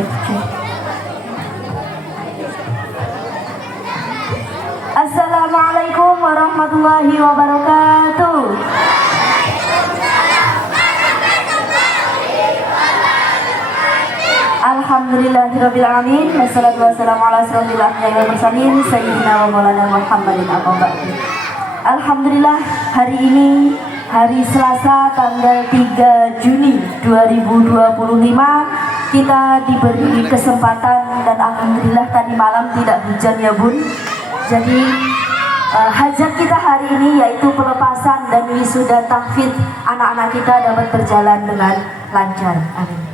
cek. Assalamualaikum warahmatullahi wabarakatuh. Alhamdulillahirabbil alamin wassalatu wassalamu ala asyrofil anbiya'i wal mursalin sayyidina wa maulana Muhammadin amma ba'du. Alhamdulillah, hari ini hari Selasa tanggal 3 Juni 2025 kita diberi kesempatan dan alhamdulillah tadi malam tidak hujan ya Bun. Jadi hajat kita hari ini yaitu pelepasan dan wisuda tahfidz anak-anak kita dapat berjalan dengan lancar. Amin.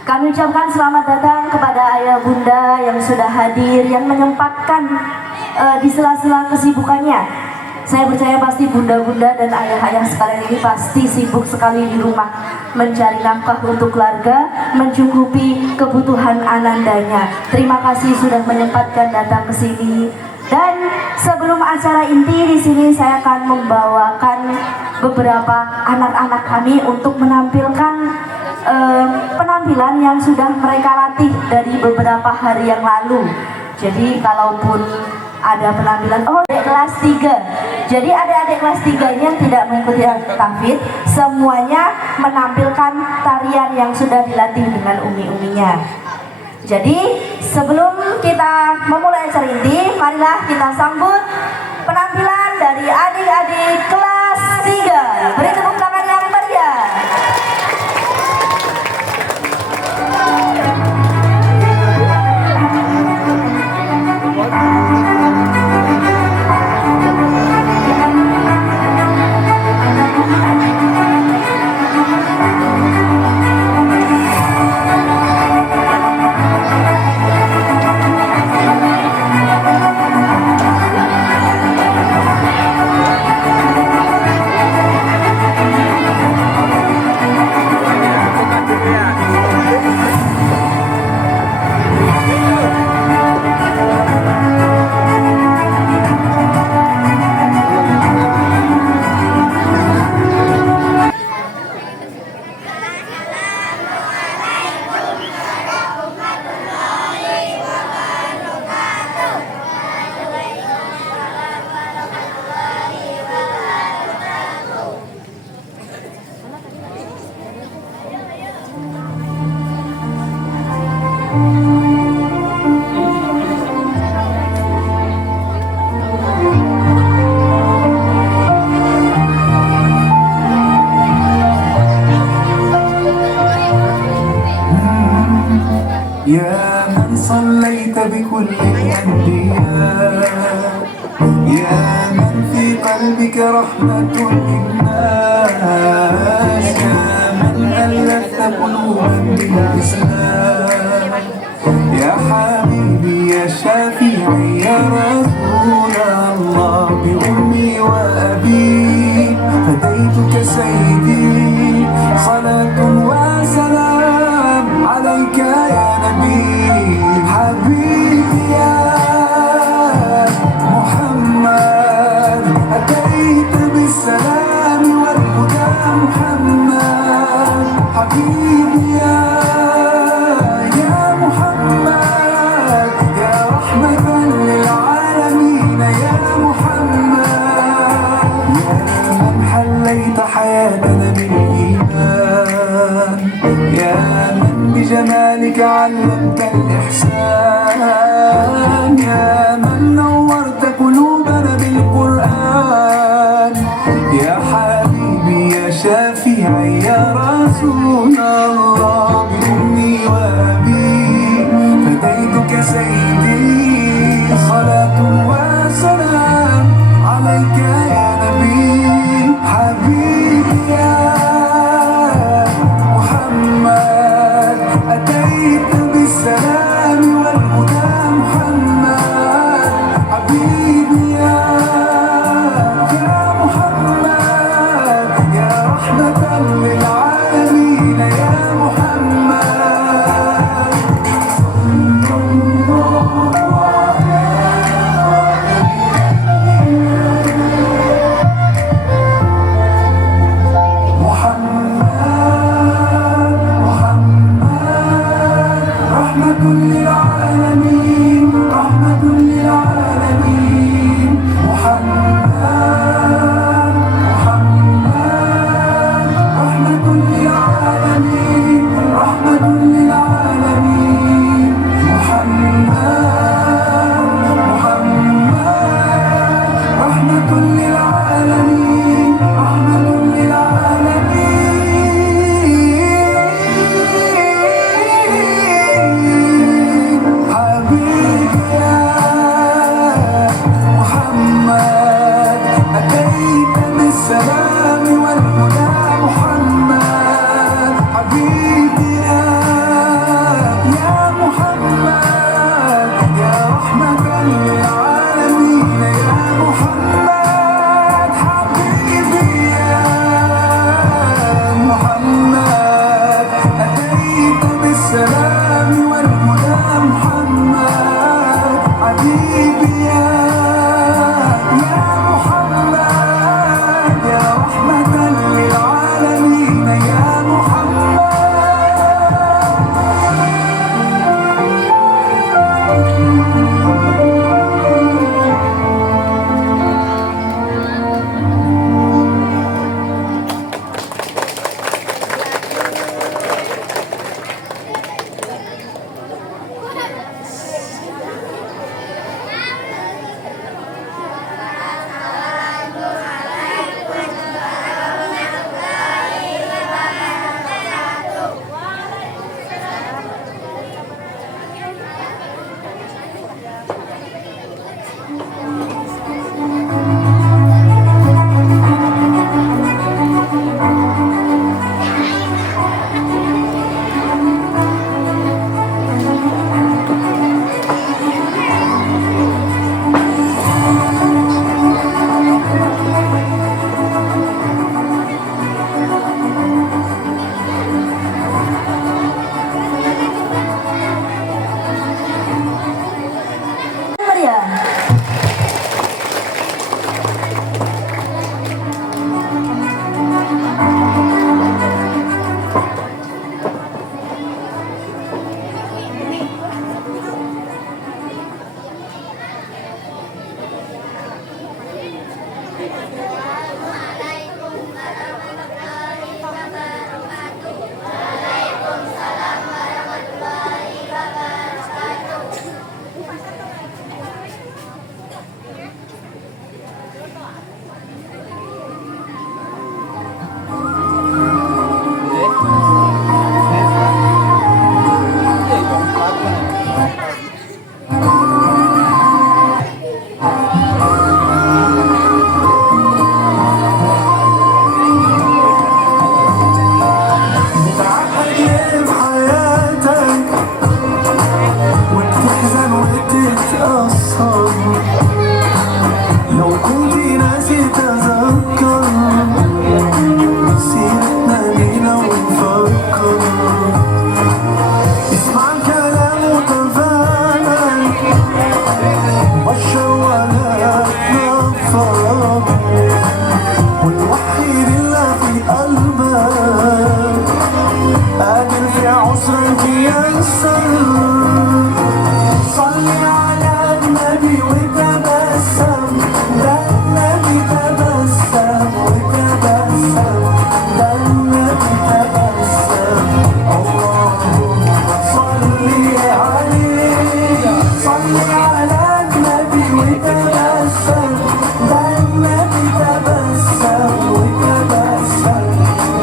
Kami ucapkan selamat datang kepada ayah bunda yang sudah hadir, yang menyempatkan di sela-sela kesibukannya. Saya percaya pasti bunda-bunda dan ayah-ayah sekalian ini pasti sibuk sekali di rumah mencari nafkah untuk keluarga, mencukupi kebutuhan anandanya. Terima kasih sudah menyempatkan datang ke sini. Dan sebelum acara inti di sini saya akan membawakan beberapa anak-anak kami untuk menampilkan penampilan yang sudah mereka latih dari beberapa hari yang lalu. Jadi kalaupun ada penampilan adik kelas 3. Jadi adik-adik kelas 3 ini yang tidak mengikuti tahfidz semuanya menampilkan tarian yang sudah dilatih dengan umi-uminya. Jadi sebelum kita memulai acara inti, marilah kita sambut penampilan dari adik-adik kelas 3. Beri tepuk tangan yang meriah. يا من صليت بكل الأنبياء، يا من في قلبك رحمة للناس، يا من ألفت قلوبا بالإسلام، يا حبيبي يا شافعي يا رسول الله، بأمي وأبي فديتك سيدي، صلاة وسلام عليك يا حبيبي يا محمد، أتيت بالسلام والهدى محمد، حبيبي يا محمد، يا رحمة للعالمين يا محمد، يا من حليت حياتنا بالإيمان، يا من بجمالك علمت الإحسان، يا من نورت قلوبنا بالقرآن، يا حبيبي يا شافعي يا رسول الله، بأمي وأبي فديتك سيدي، صلاة وسلام عليك يا نبي، حبيبي يا محمد، أتيت بالسلام والهدى محمد، حبيبي يا محمد، يا رحمة للعالمين يا محمد، صلى الله يتيسر صلي على النبي وتبسم ده النبي تبسم وتبسم ده النبي تبسم اللهم صلي عليه صلي على النبي وتبسم ده النبي تبسم وتبسم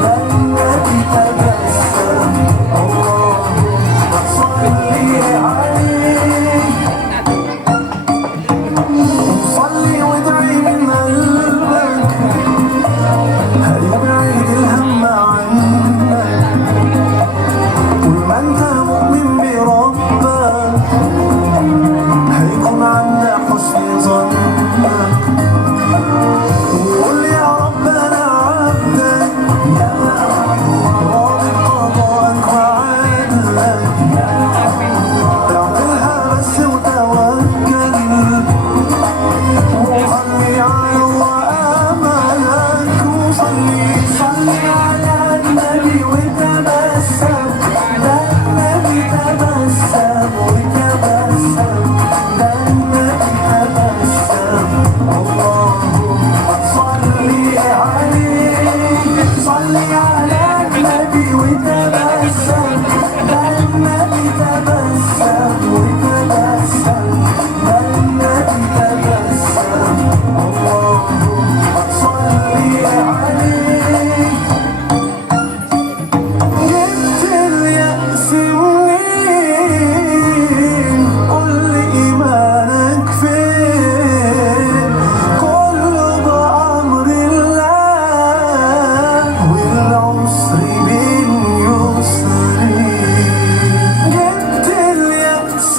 ده النبي تبسم اللهم صلي عليه صلي وادعي من قلبك هيبعد الهم عنك طول ما انت مؤمن بربك هيكون عندك حسن ظنك وقول يا رب انا عبدك يا راضي بقضائك وعدلك اعملها بس وتوكل وخلي على الله املك صلي على النبي وتبسم ده النبي تبسم وتبسم ده النبي تبسم اللهم صلي عليه صلي على النبي وتبسم ده النبي تبسم وتبسم ده النبي تبسم اللهم صلي عليه جبت اليأس منين قول لي إيمانك فين كله بأمر الله والعسر بين يسرين جبت اليأس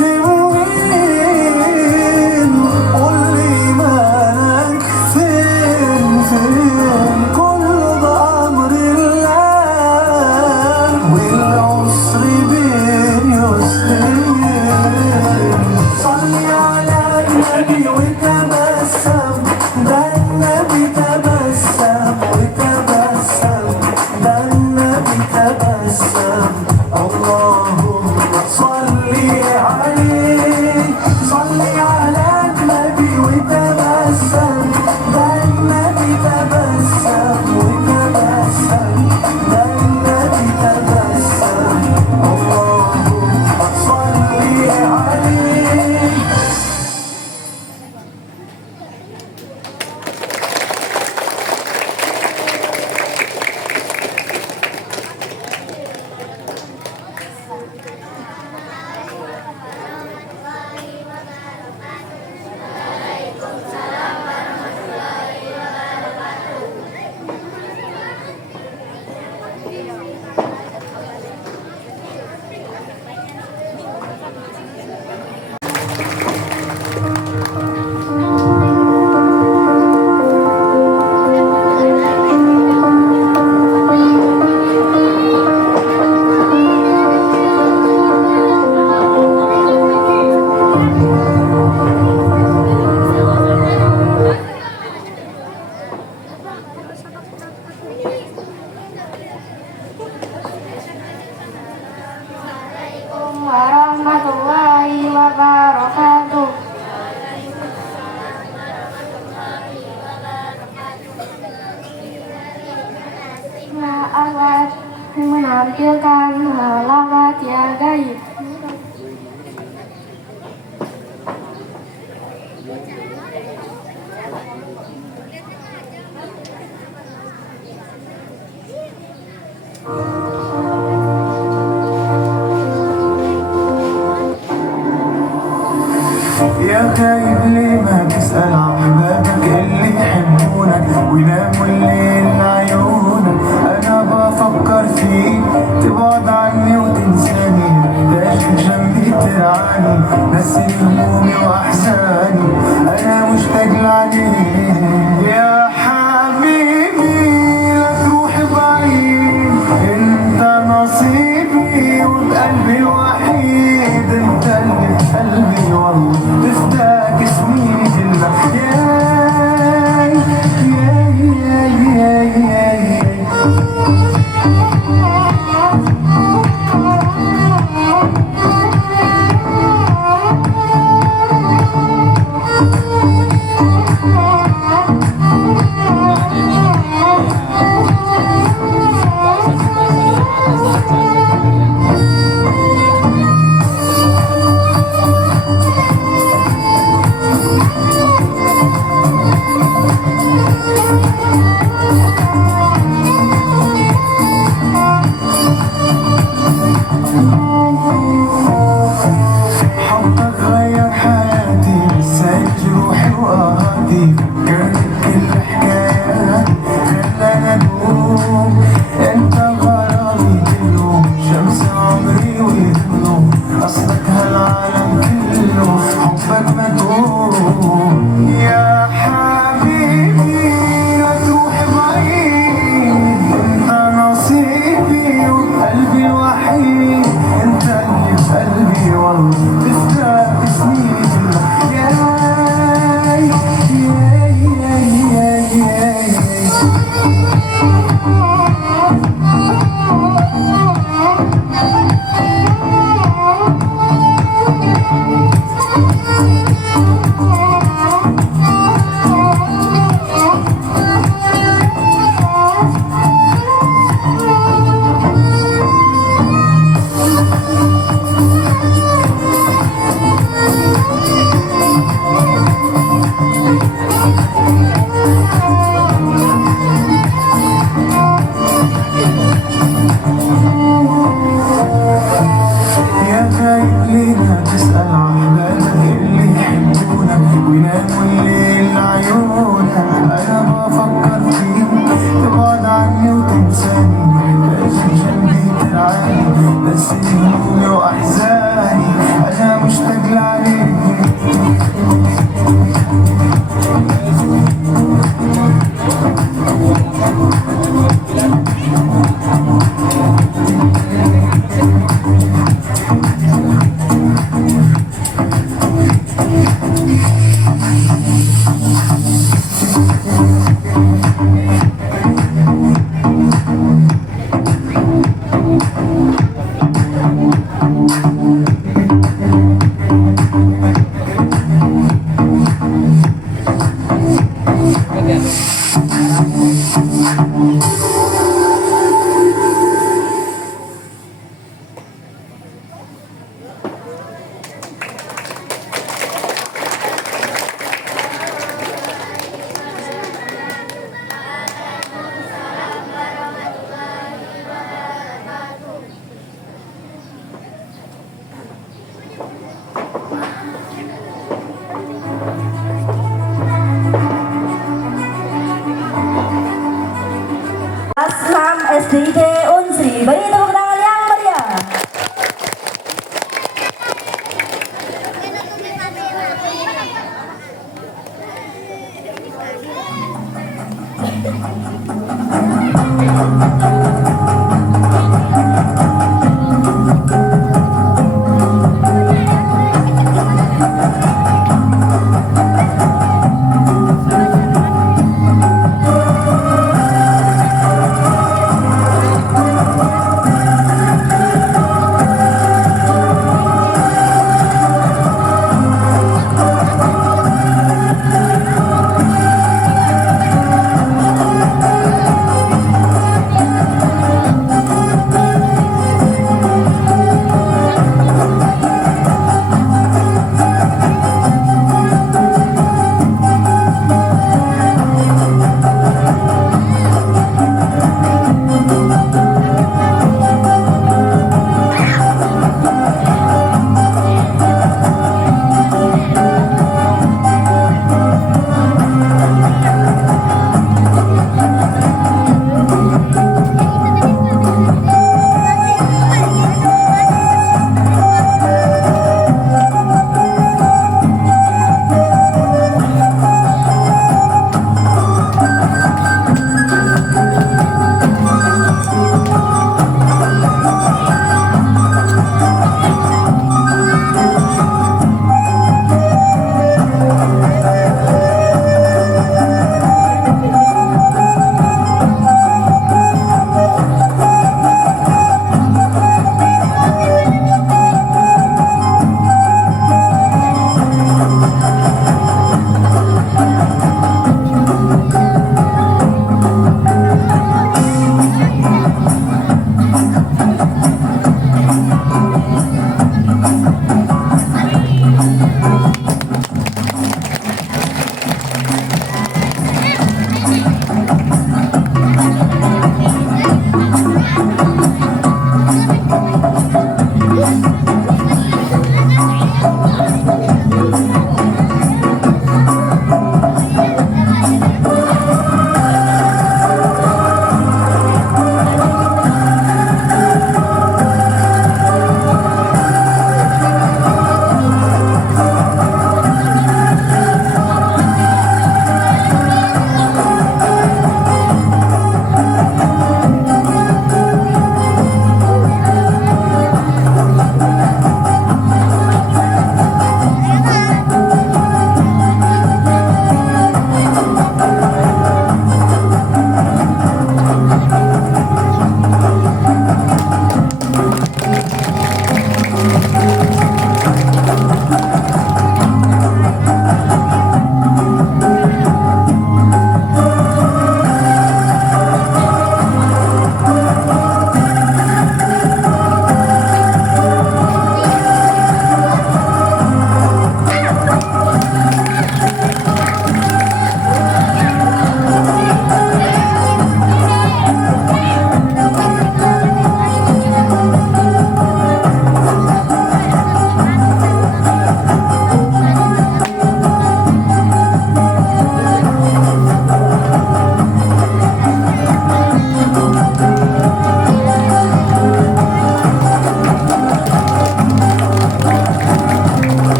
منين قول لي إيمانك فين كله بأمر الله والعسر بين يسرين صلي على النبي وتبسم ده النبي تبسم وتبسم ده النبي تبسم اللهم صلي عليه صلي على النبي وتبسم ده النبي تبسم وتبسم ده النبي تبسم اللهم صلي عليه warahmatullahi wabarakatuh. Awal menampilkan lawat yang gaib. يا خايب ليه ما تسأل أحبابك اللي يحبونك ويناموا الليل لعيونك أنا بفكر فيك تبعد عني وتنساني تاجي جنبي ترعاني نسي همومي وأحزاني أنا مشتاق لعليك يا حبيبي لا تروح بعيد انت نصيبي وبقلبي وحيد انت اللي في قلبي والله تفتاك سنيني كلها ياي عالي نسي همومي وأحزاني أنا مشتاق لعليك Kelas 6 SDID Unsri. Beri tepuk tangan yang meriah.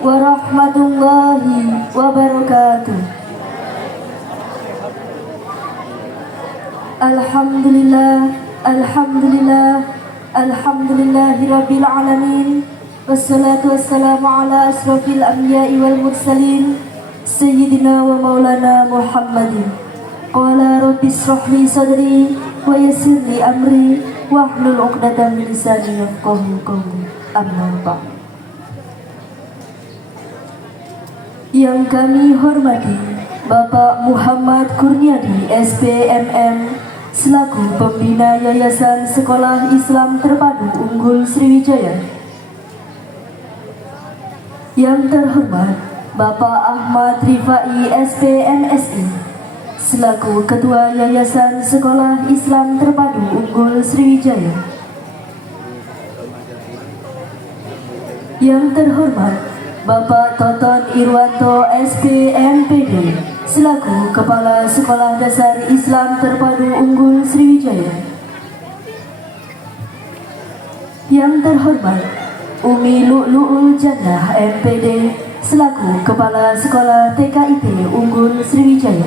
warahmatullahi wabarakatuh. Alhamdulillah, alhamdulillah, alhamdulillahirabbil alamin. Wassalatu wassalamu ala asrofil anbiya'i wal mursalin sayyidina wa maulana Muhammadin. Qala rabbi israh li sadri wa yassir li amri wahlul 'uqdatam min lisani yafqahu qawli. Amma ba'd. Yang kami hormati Bapak Muhammad Kurniadi SPMM selaku pembina Yayasan Sekolah Islam Terpadu Unggul Sriwijaya. Yang terhormat Bapak Ahmad Rifai SPMSI selaku Ketua Yayasan Sekolah Islam Terpadu Unggul Sriwijaya. Yang terhormat Bapak Toton Irwanto SPMPD selaku Kepala Sekolah Dasar Islam Terpadu Unggul Sriwijaya. Yang terhormat Umi Lu'lu'ul Jannah MPD selaku Kepala Sekolah TKIT Unggul Sriwijaya.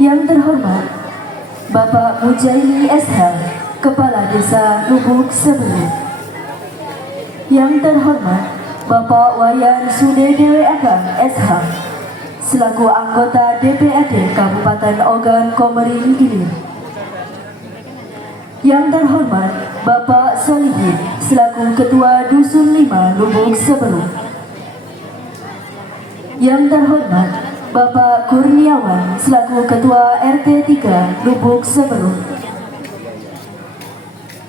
Yang terhormat Bapak Mujaini SH, Kepala Desa Lubuk Seberu. Yang terhormat Bapak Wayan Sude Dewi Agam SH selaku anggota DPRD Kabupaten Ogan Komering Ilir. Yang terhormat Bapak Solihin selaku Ketua Dusun 5 Lubuk Seberu. Yang terhormat Bapak Kurniawan selaku Ketua RT 3 Lubuk Seberu.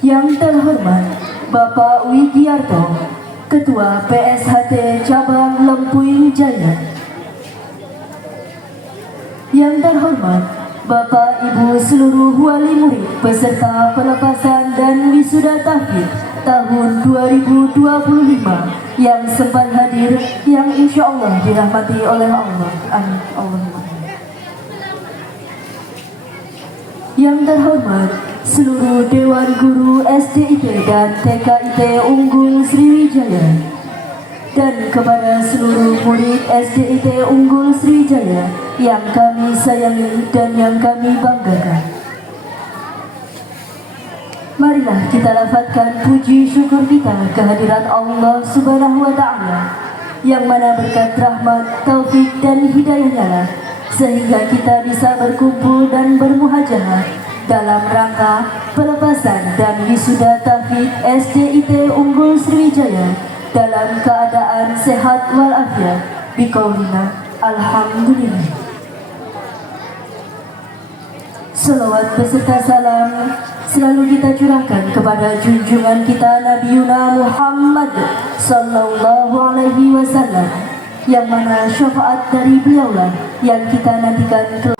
Yang terhormat Bapak Wigiarto, Ketua PSHT Cabang Lempuing Jaya. Yang terhormat Bapak Ibu seluruh wali murid peserta pelepasan dan wisuda tahfidz tahun 2025 yang sempat hadir, yang insya Allah dirahmati oleh Allah. Amin. Allahumma. Yang terhormat seluruh Dewan Guru SDIT dan TKIT Unggul Sriwijaya, dan kepada seluruh murid SDIT Unggul Sriwijaya yang kami sayangi dan yang kami banggakan. Marilah kita lafazkan puji syukur kita kehadirat Allah Subhanahu wa Ta'ala, yang mana berkat rahmat, taufik dan hidayahnya lah sehingga kita bisa berkumpul dan bermuhajahah dalam rangka pelepasan dan wisuda tahfidz SDIT Unggul Sriwijaya dalam keadaan sehat walafiat. Biqaulina alhamdulillah. Salawat beserta salam selalu kita curahkan kepada junjungan kita Nabi Muhammad sallallahu alaihi wasallam, yang mana syafaat dari beliaulah yang kita nantikan kelak.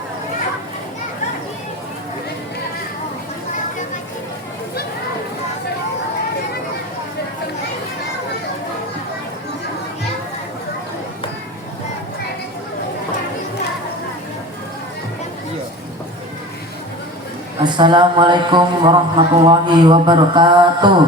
Assalamualaikum warahmatullahi wabarakatuh.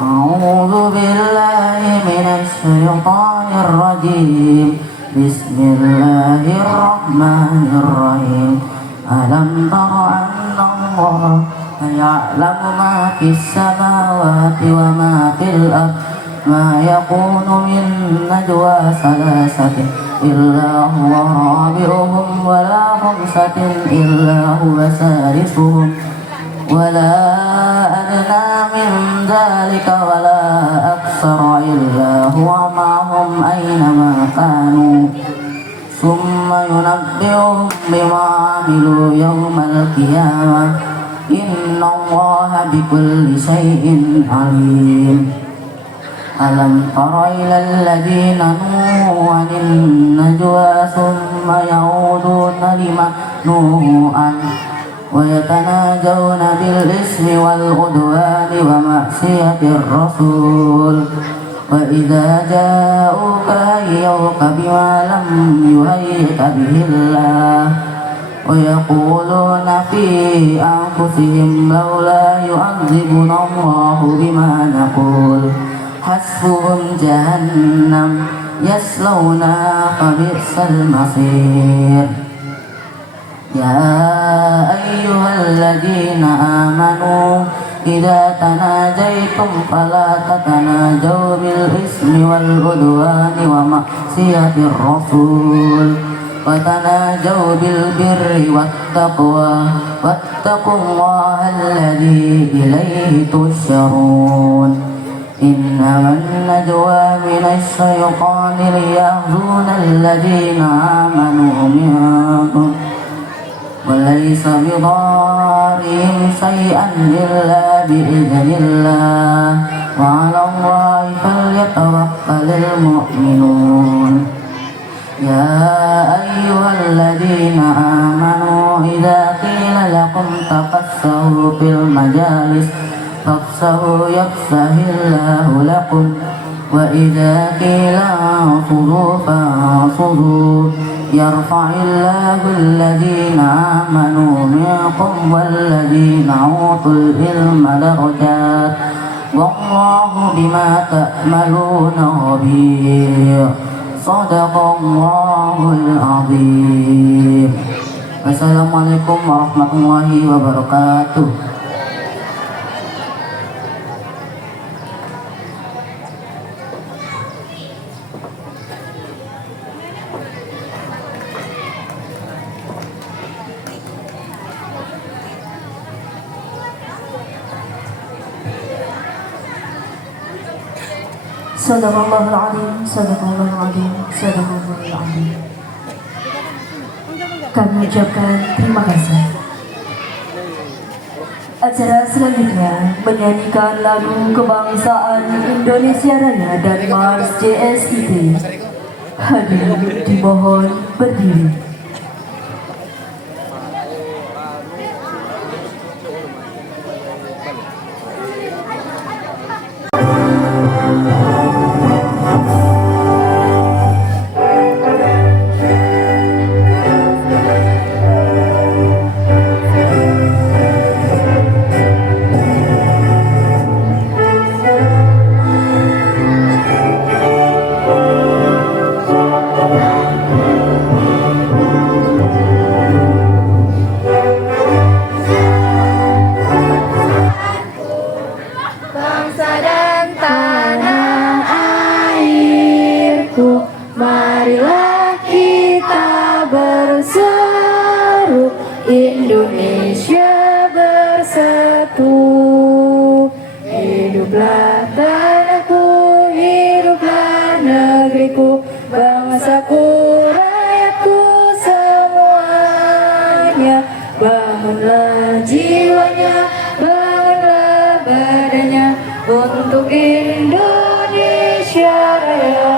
A'udzu billahi minasy syaithanir rajim. Bismillahirrahmanirrahim. Alam tara anna Allah ya'lamu ma fis samawati wa ma fil ardh. ما يكون من نجوى ثلاثة إلا هو رابعهم ولا خمسة إلا هو سادسهم ولا أدنى من ذلك ولا أكثر إلا هو معهم أينما كانوا ثم ينبئهم بما عملوا يوم القيامة إن الله بكل شيء عليم. Alam tara ilal ladina nuhu anin najwa summa ya'uduna lima nuhu an wa yatanajawna bil ismi wal udwani wa ma'siyatir rasul وإذا جاءوك حيوك بما لم يحيك به الله ويقولون في أنفسهم لولا يعذبنا الله بما نقول حسبهم جهنم يصلونها فبئس المصير يا أيها الذين آمنوا إذا تناجيتم فلا تتناجوا بالإثم والعدوان ومعصية الرسول وتناجوا بالبر والتقوى واتقوا الله الذي إليه تحشرون إنما النجوى من الشيطان ليحزن الذين آمنوا منكم وليس بضارهم شيئا إلا بإذن الله وعلى الله فليتوكل المؤمنون يا أيها الذين آمنوا إذا قيل لكم تفسحوا في المجالس فافسحوا يفسح الله لكم وإذا قيل انصروا فانصروا يرفع الله الذين آمنوا منكم والذين أوتوا العلم درجات والله بما تعملون خبير صدق الله العظيم. Wassalamualaikum warahmatullahi wabarakatuh. Sadaqallahul Azim, Sadaqallahul Azim, Sadaqallahul Azim. Kami ucapkan terima kasih. Acara selanjutnya menyanyikan lagu kebangsaan Indonesia Raya dan Mars JSIT. Hadirin dimohon berdiri. Indonesia bersatu, hiduplah tanahku, hiduplah negeriku, bangsaku, rakyatku semuanya. Bangunlah jiwanya, bangunlah badannya untuk Indonesia Raya.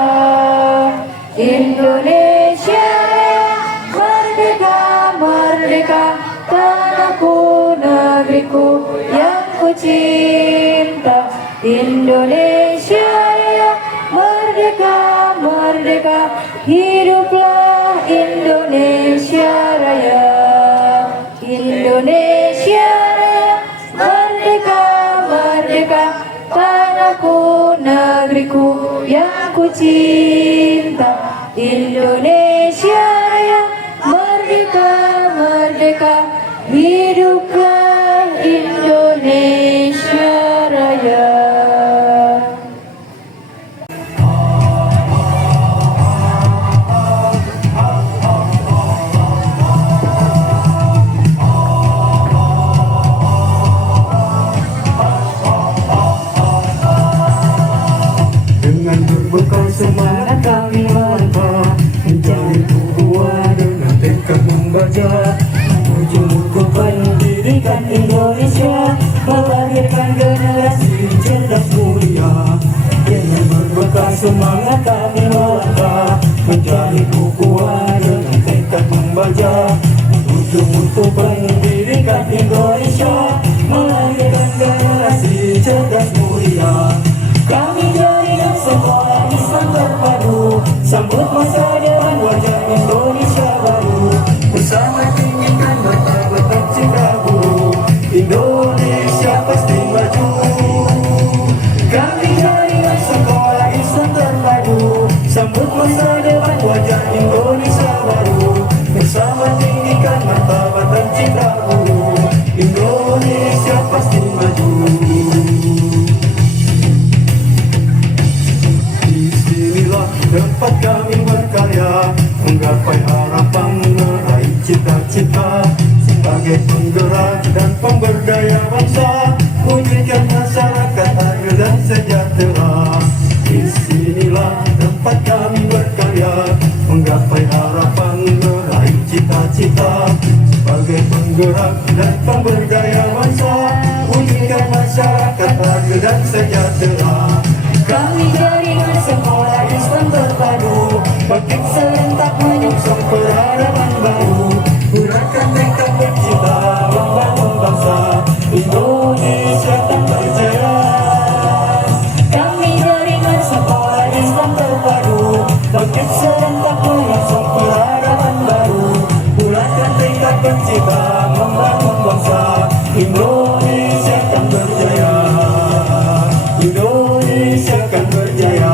Indonesia Raya, merdeka, merdeka, tanahku, negeriku yang ku cinta. Indonesia Raya, merdeka, merdeka, hiduplah Indonesia Raya. Indonesia Raya, merdeka, merdeka, tanahku, negeriku yang ku cinta. Indonesia Raya, merdeka, merdeka, hiduplah Indonesia Raya. Dengan berbekal semangat kami melangkah mencari buah dengan tekad membaca, menuju pendidikan Indonesia, melahirkan generasi cerdas mulia. Dengan berbekal semangat kami melangkah mencari buah dengan tekad membaca, menuju pendidikan Indonesia, melahirkan generasi cerdas mulia. Kami jaringan sekolah Sambut masa depan wajah Indonesia baru, bersama tinggikan martabat tercinta guru. Indonesia pasti maju. Kami jaringan sekolah Islam terpadu, sambut masa depan wajah Indonesia baru, bersama tinggikan martabat tercinta guru. Indonesia pasti maju. Disinilah tempat kami berkarya, menggapai harapan, meraih cita-cita. Sebagai penggerak dan pemberdaya bangsa, wujudkan masyarakat adil dan sejahtera. Disinilah tempat kami berkarya, menggapai harapan, meraih cita-cita. Sebagai penggerak dan pemberdaya bangsa, wujudkan masyarakat adil dan sejahtera. Kami jaringan sekolah Islam terpadu, bangkit serentak menyongsong peradaban baru. Gerakan tekad bercita membangun bangsa, Indonesia tak berjaya. Kami jaringan sekolah Islam terpadu, bangkit serentak menyongsong peradaban baru. Gerakan tekad bercita membangun bangsa, Indonesia tak berjaya. Indonesia akan berjaya.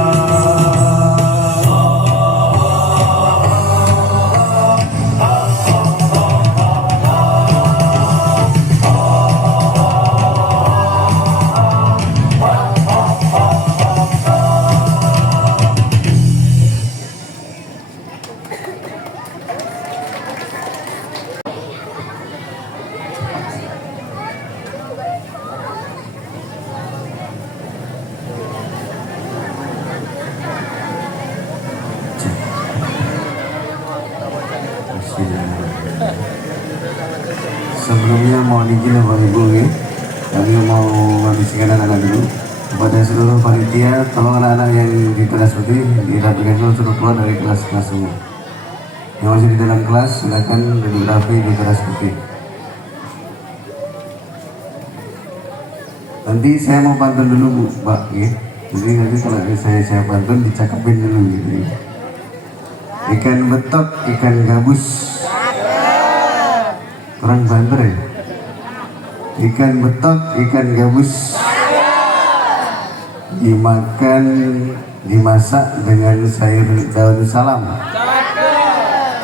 Sebelumnya mohon izin Bapak Ibu, kami mau menghabiskan anak-anak dulu. Kepada seluruh panitia, tolong anak-anak yang di kelas putih dirapikan dulu, suruh keluar dari kelas-kelas semua. Yang masih di dalam kelas silakan duduk rapi di kelas putih. Nanti saya mau pantun dulu Bu, Pak, ya. Jadi nanti kalau saya pantun dicakapin dulu gitu. Ikan betok, ikan gabus. Kurang banter ya? Ikan betok, ikan gabus. Dimakan, dimasak dengan sayur daun salam.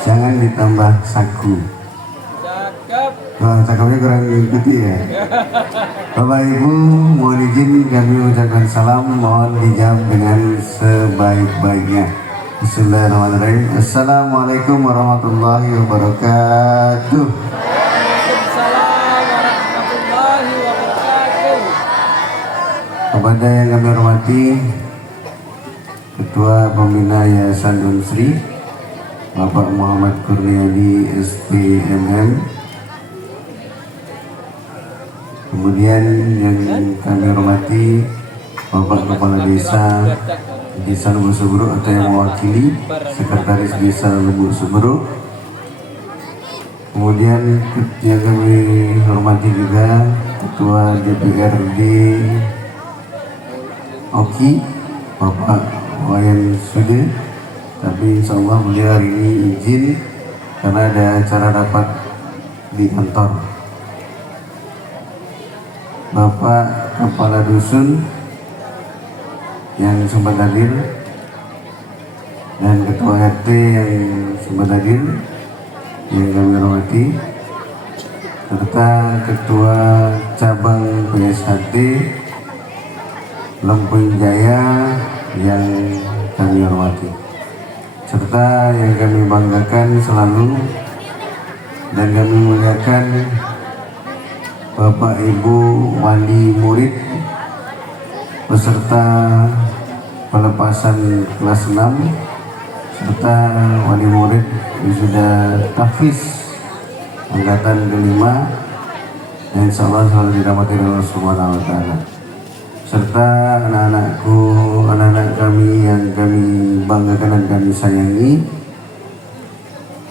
Jangan ditambah sagu. Wah, cakapnya kurang ikuti ya. Bapak Ibu, mohon izin kami mengucapkan salam, mohon dijawab dengan sebaik-baiknya. Bismillahirrahmanirrahim. Assalamualaikum warahmatullahi wabarakatuh. Kepada yang kami hormati Ketua Pembina Yayasan Unsri Bapak Muhammad Kurniadi SPMM, kemudian yang kami hormati Bapak Kepala Desa Lubuk Suberuk atau yang mewakili Sekretaris Desa Lubuk Suberuk, kemudian yang kami hormati juga Ketua DPRD Oki Bapak Wayan Sude, tapi insya Allah beliau hari ini izin karena ada acara rapat di kantor. Bapak Kepala Dusun yang sempat hadir dan Ketua RT yang sempat hadir yang kami hormati, serta Ketua Cabang PSHT Lempung Jaya yang kami hormati, serta yang kami banggakan selalu dan kami muliakan Bapak Ibu wali murid peserta pelepasan kelas 6 serta wali murid wisuda tahfiz angkatan ke-5 yang insyaallah selalu dirahmati oleh Allah Subhanahu wa taala, serta anak-anakku, anak-anak kami yang kami banggakan dan kami sayangi.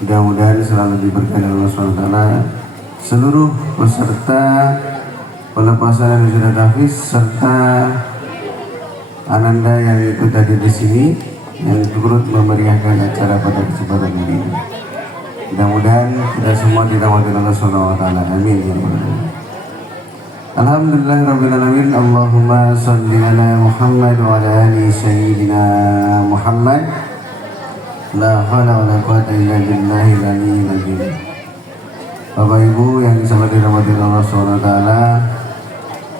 Mudah-mudahan selalu diberkahi oleh Allah Subhanahu wa taala seluruh peserta pelepasan wisuda tahfiz serta ananda yang ikut hadir di sini. yang turut memeriahkan acara pada kesempatan ini. Mudah-mudahan kita semua dirahmati Allah Subhanahu wa taala. Amin ya rabbal alamin. Alhamdulillahirabbil alamin. Allahumma shalli ala Muhammad wa ala ali sayyidina Muhammad. La haula wala quwwata illa billahil aliyyil azim. Bapak Ibu yang sangat dirahmati Allah Subhanahu wa taala,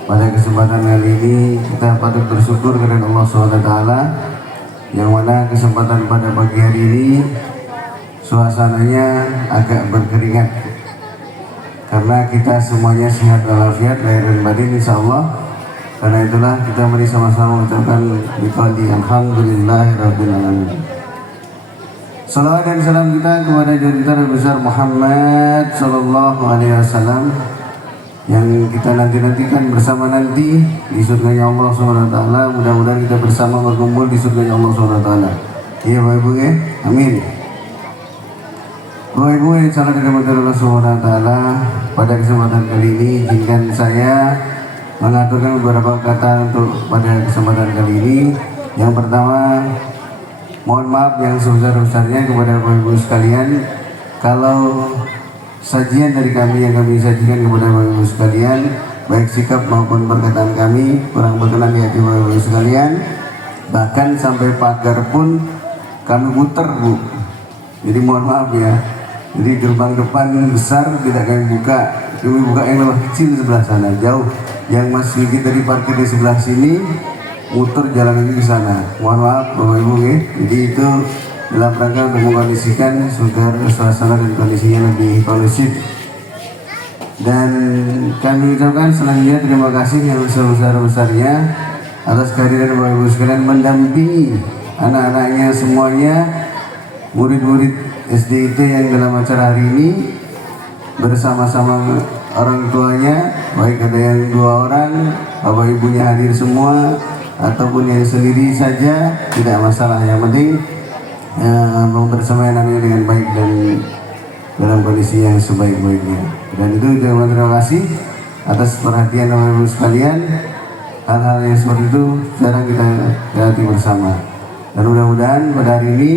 pada kesempatan kali ini kita patut bersyukur kepada Allah Subhanahu wa taala yang mana kesempatan pada pagi hari ini suasananya agak berkeringat karena kita semuanya sehat walafiat lahir dan batin insyaallah. Karena itulah kita mari sama-sama mengucapkan biqauli alhamdulillahirabbil alamin. Salawat dan salam kita kepada junjungan besar Muhammad sallallahu alaihi wasallam yang kita nanti-nantikan bersama nanti di surganya Allah Subhanahu wa taala. Mudah-mudahan kita bersama berkumpul di surganya Allah Subhanahu wa taala. Iya Bapak Ibu ya. Amin. Bapak Ibu yang sangat dirahmati Allah Subhanahu wa taala, pada kesempatan kali ini izinkan saya mengaturkan beberapa kata untuk pada kesempatan kali ini. Yang pertama, mohon maaf yang sebesar-besarnya kepada Bapak Ibu sekalian kalau sajian dari kami yang kami sajikan kepada Bapak Ibu sekalian, baik sikap maupun perkataan kami kurang berkenan di hati Bapak Ibu sekalian. Bahkan sampai pagar pun kami putar Bu. Jadi mohon maaf ya. Jadi gerbang depan besar tidak kami buka yang lebih kecil di sebelah sana, jauh. Yang masih kita diparkir di sebelah sini, muter jalan lagi ke sana. Mohon maaf Bapak Ibu ya. Jadi itu dalam rangka untuk mengkondisikan agar suasana dan kondisinya lebih kondusif. Dan kami ucapkan selanjutnya terima kasih yang sebesar-besarnya atas kehadiran Bapak Ibu sekalian mendampingi anak-anaknya semuanya, murid-murid SDIT yang dalam acara hari ini bersama-sama orang tuanya, baik ada yang 2 orang, Bapak Ibunya hadir semua ataupun yang sendiri saja, tidak masalah. Yang penting bersama anaknya dengan baik dan dalam kondisi yang sebaik-baiknya. Dan itu terima kasih atas perhatian Bapak Ibu sekalian. Hal-hal yang seperti itu jarang kita lewati bersama. Dan mudah-mudahan pada hari ini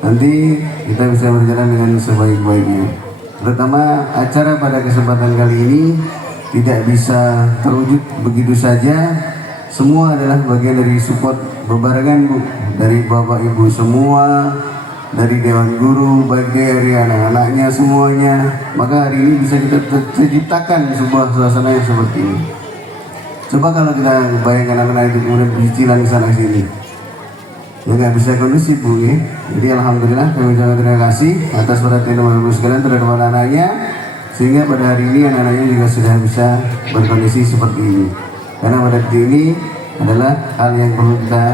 nanti kita bisa berjalan dengan sebaik-baiknya. Terutama acara pada kesempatan kali ini tidak bisa terwujud begitu saja. Semua adalah bagian dari support bebarengan Bu, dari Bapak Ibu semua, dari Dewan Guru, baik dari anak-anaknya semuanya. Maka hari ini bisa kita ciptakan sebuah suasana yang seperti ini. Coba kalau kita bayangkan anak-anak itu kemudian bercicilan di sana sini, ya nggak bisa kondusif Bu ya. Jadi alhamdulillah kami ucapkan terima kasih atas perhatian Bapak Ibu sekalian terhadap anak-anaknya, sehingga pada hari ini anak-anaknya juga sudah bisa berkondisi seperti ini. Karena pada detik ini adalah hal yang perlu kita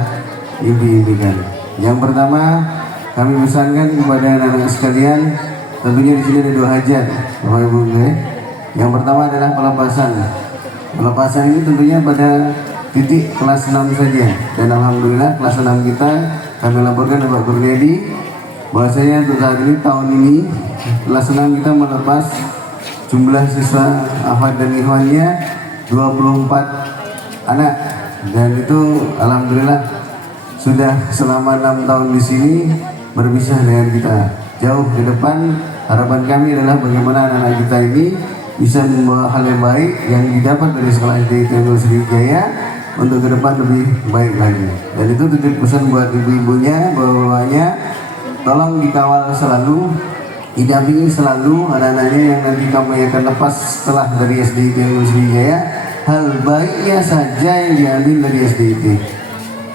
impi-impikan. Yang pertama kami pesankan kepada anak-anak sekalian, tentunya di sini ada 2 hajat Bapak Ibu ya. Yang pertama adalah pelepasan. Pelepasan ini tentunya pada titik kelas 6 saja, dan alhamdulillah kelas 6 kita kami laporkan Bapak Gurnedi bahwasanya untuk saat ini tahun ini kelas 6 kita melepas jumlah siswa Ahmad dan Ikhwannya 24 anak, dan itu alhamdulillah sudah selama 6 tahun di sini berpisah dengan kita. Jauh ke depan harapan kami adalah bagaimana anak-anak kita ini bisa membawa hal yang baik yang didapat dari sekolah SD Tengku Sriwijaya untuk ke depan lebih baik lagi. Dan itu titip pesan buat ibu-ibunya, bapak-bapaknya, tolong dikawal selalu, didampingi selalu anak-anaknya yang nanti kamu akan lepas setelah dari SDIT Sriwijaya. Hal baiknya saja yang diambil dari SDIT.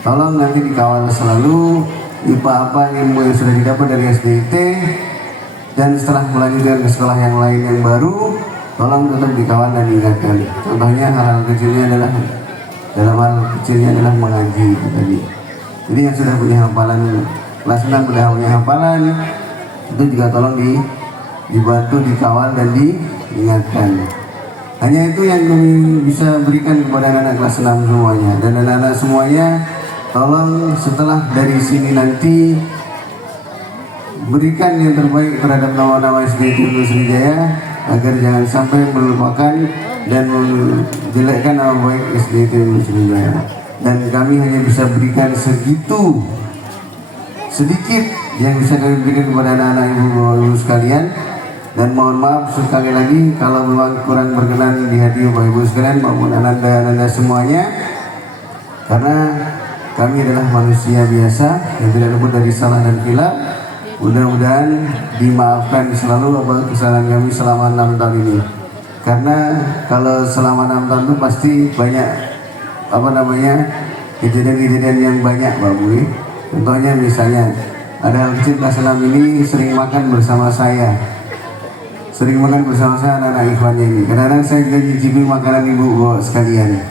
Tolong nanti dikawal selalu IPA apa ilmu yang sudah didapat dari SDIT, dan setelah melanjutkan ke sekolah yang lain yang baru, tolong tetap dikawal dan diingatkan. Contohnya hal-hal kecilnya adalah mengaji itu tadi. Jadi yang sudah punya hafalan kelas 6 sudah punya hafalan, itu juga tolong dibantu, dikawal dan diingatkan. Hanya itu yang kami bisa berikan kepada anak-anak kelas 6 semuanya. Dan anak-anak semuanya tolong setelah dari sini nanti berikan yang terbaik terhadap nama-nama SDIT Sriwijaya, agar jangan sampai melupakan dan menjelekkan nama baik SDIT Sriwijaya. Dan kami hanya bisa berikan segitu sedikit yang bisa kami berikan kepada anak-anak ibu sekalian. Dan mohon maaf sekali lagi kalau memang kurang berkenan di hati Bapak Ibu sekalian maupun anak-anak semuanya, karena kami adalah manusia biasa yang tidak luput dari salah dan khilaf. Mudah-mudahan dimaafkan selalu apa kesalahan kami selama 6 tahun ini. Karena kalau selama 6 tahun itu pasti banyak kejadian-kejadian yang banyak Pak Bu. Contohnya misalnya ada hal kecil kelas 6 ini sering makan bersama saya. Sering makan bersama saya anak-anak ikhwannya ini. Kadang-kadang saya juga cicipi makanan ibu sekalian.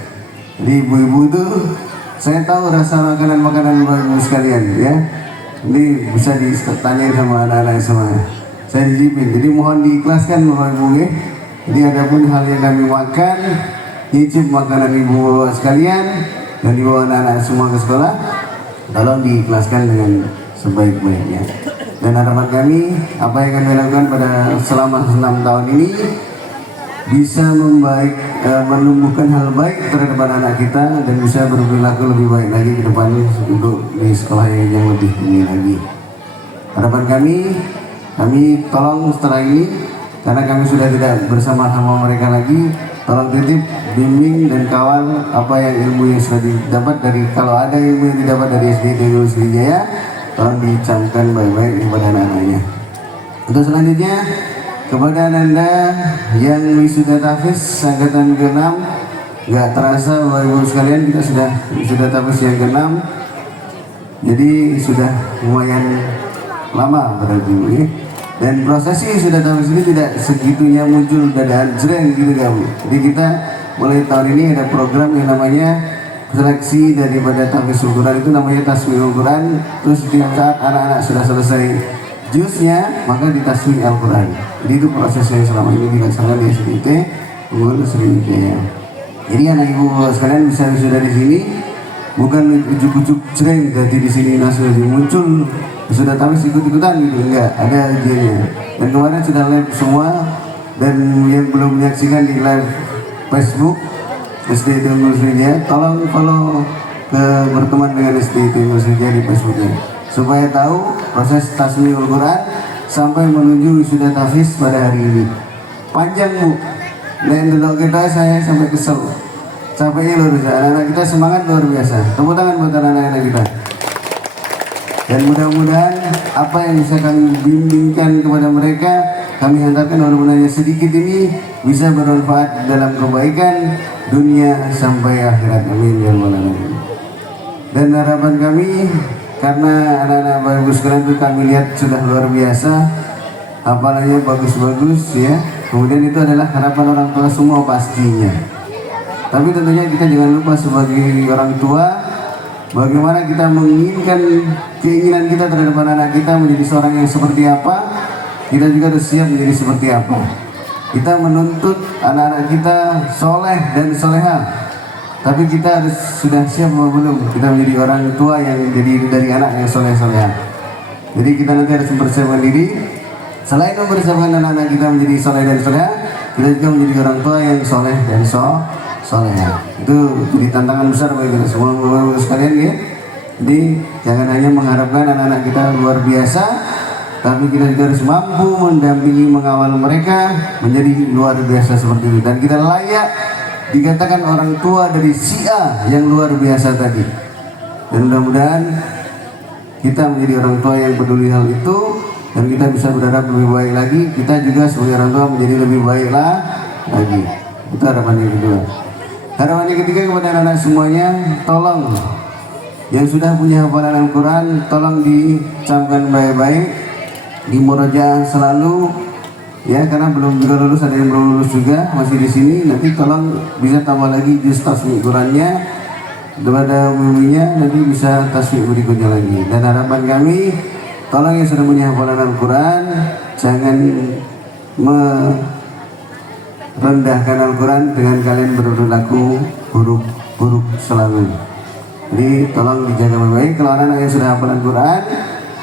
Jadi ibu-ibu itu saya tahu rasa makanan-makanan ibu sekalian ya. Ini bisa ditanyain sama anak-anak semua. Saya cicipin. Jadi mohon diikhlaskan Bapak Ibu ya. Jadi adapun hal yang kami makan, cicip makanan ibu sekalian dan dibawa anak-anak semua ke sekolah, tolong diikhlaskan dengan sebaik-baiknya. Dan harapan kami, apa yang kami lakukan pada selama 6 tahun ini bisa menumbuhkan hal baik terhadap anak-anak kita dan bisa berperilaku lebih baik lagi ke depan untuk di sekolah yang lebih tinggi lagi. Harapan kami tolong setelah ini, karena kami sudah tidak bersama-sama mereka lagi, tolong titip, bimbing dan kawal apa yang ilmu yang sudah didapat dari, kalau ada ilmu yang didapat dari SD Dulu Sriwijaya, tolong dicamkan baik-baik kepada anak-anaknya. Untuk selanjutnya kepada Anda yang wisuda tahfiz angkatan ke-6, nggak terasa Bapak Ibu sekalian kita sudah tahfiz yang ke-6, jadi sudah lumayan lama berarti ya. Dan prosesi sudah tahfiz ini tidak segitunya muncul dadaan jreng gitu ya Bu. Jadi kita mulai tahun ini ada program yang namanya seleksi daripada tahfiz Al-Quran, itu namanya tasmiyul Quran. Terus di saat anak-anak sudah selesai jusnya, maka ditasmi Al-Quran. Jadi itu proses yang selama ini dilaksanakan di SDT Unggul Sriwijaya. Jadi anak ibu sekalian bisa sudah di sini, bukan ujuk-ujuk jreng jadi di sini langsung muncul sudah tahfiz ikut-ikutan gitu, enggak, ada ujiannya. Dan kemarin sudah live semua, dan yang belum menyaksikan di live Facebook SDT Unggul Sriwijaya, tolong follow berteman dengan SDT Unggul Sriwijaya di Facebooknya, supaya tahu proses tasmiyul Quran sampai menuju wisuda tahfiz pada hari ini. Panjang Bu, dan dulu kita saya sampai kesel, capeknya luar biasa. Anak-anak kita semangat luar biasa. Tepuk tangan buat anak-anak kita. Dan mudah-mudahan apa yang bisa kami bimbingkan kepada mereka, kami hantarkan walaupun hanya sedikit ini, bisa bermanfaat dalam kebaikan dunia sampai akhirat. Amin ya rabbal alamin. Dan harapan kami, karena anak-anak Bapak Ibu sekalian itu kami lihat sudah luar biasa, hafalannya bagus-bagus ya. Kemudian itu adalah harapan orang tua semua pastinya. Tapi tentunya kita jangan lupa sebagai orang tua, bagaimana kita menginginkan keinginan kita terhadap anak-anak kita menjadi seorang yang seperti apa, kita juga harus siap menjadi seperti apa. Kita menuntut anak-anak kita soleh dan soleha, tapi kita harus sudah siap atau belum kita menjadi orang tua yang jadi dari anak yang soleh-soleha. Jadi kita nanti harus mempersiapkan diri. Selain mempersiapkan anak-anak kita menjadi soleh dan soleha, kita juga menjadi orang tua yang soleh dan soleha. Itu jadi tantangan besar bagi kita semua Bapak-Ibu sekalian ya. Jadi jangan hanya mengharapkan anak-anak kita luar biasa, tapi kita juga harus mampu mendampingi, mengawal mereka menjadi luar biasa seperti itu. Dan kita layak dikatakan orang tua dari si A yang luar biasa tadi. Dan mudah-mudahan kita menjadi orang tua yang peduli hal itu, dan kita bisa berharap lebih baik lagi. Kita juga sebagai orang tua menjadi lebih baiklah lagi. Itu harapan yang kedua. Harapan yang ketiga kepada anak-anak semuanya, tolong yang sudah punya hafalan Al-Quran, tolong dicamkan baik-baik, di murojaah selalu ya, karena belum juga lulus, ada yang belum lulus juga masih di sini. Nanti tolong bisa tambah lagi juz tasmi Qurannya kepada umumnya, nanti bisa tasmi berikutnya lagi. Dan harapan kami, tolong yang sudah punya hafalan Al-Quran jangan merendahkan Al-Quran dengan kalian berperilaku buruk selalu. Jadi tolong dijaga baik-baik. Kalau anak-anak yang sudah hafal Al-Quran,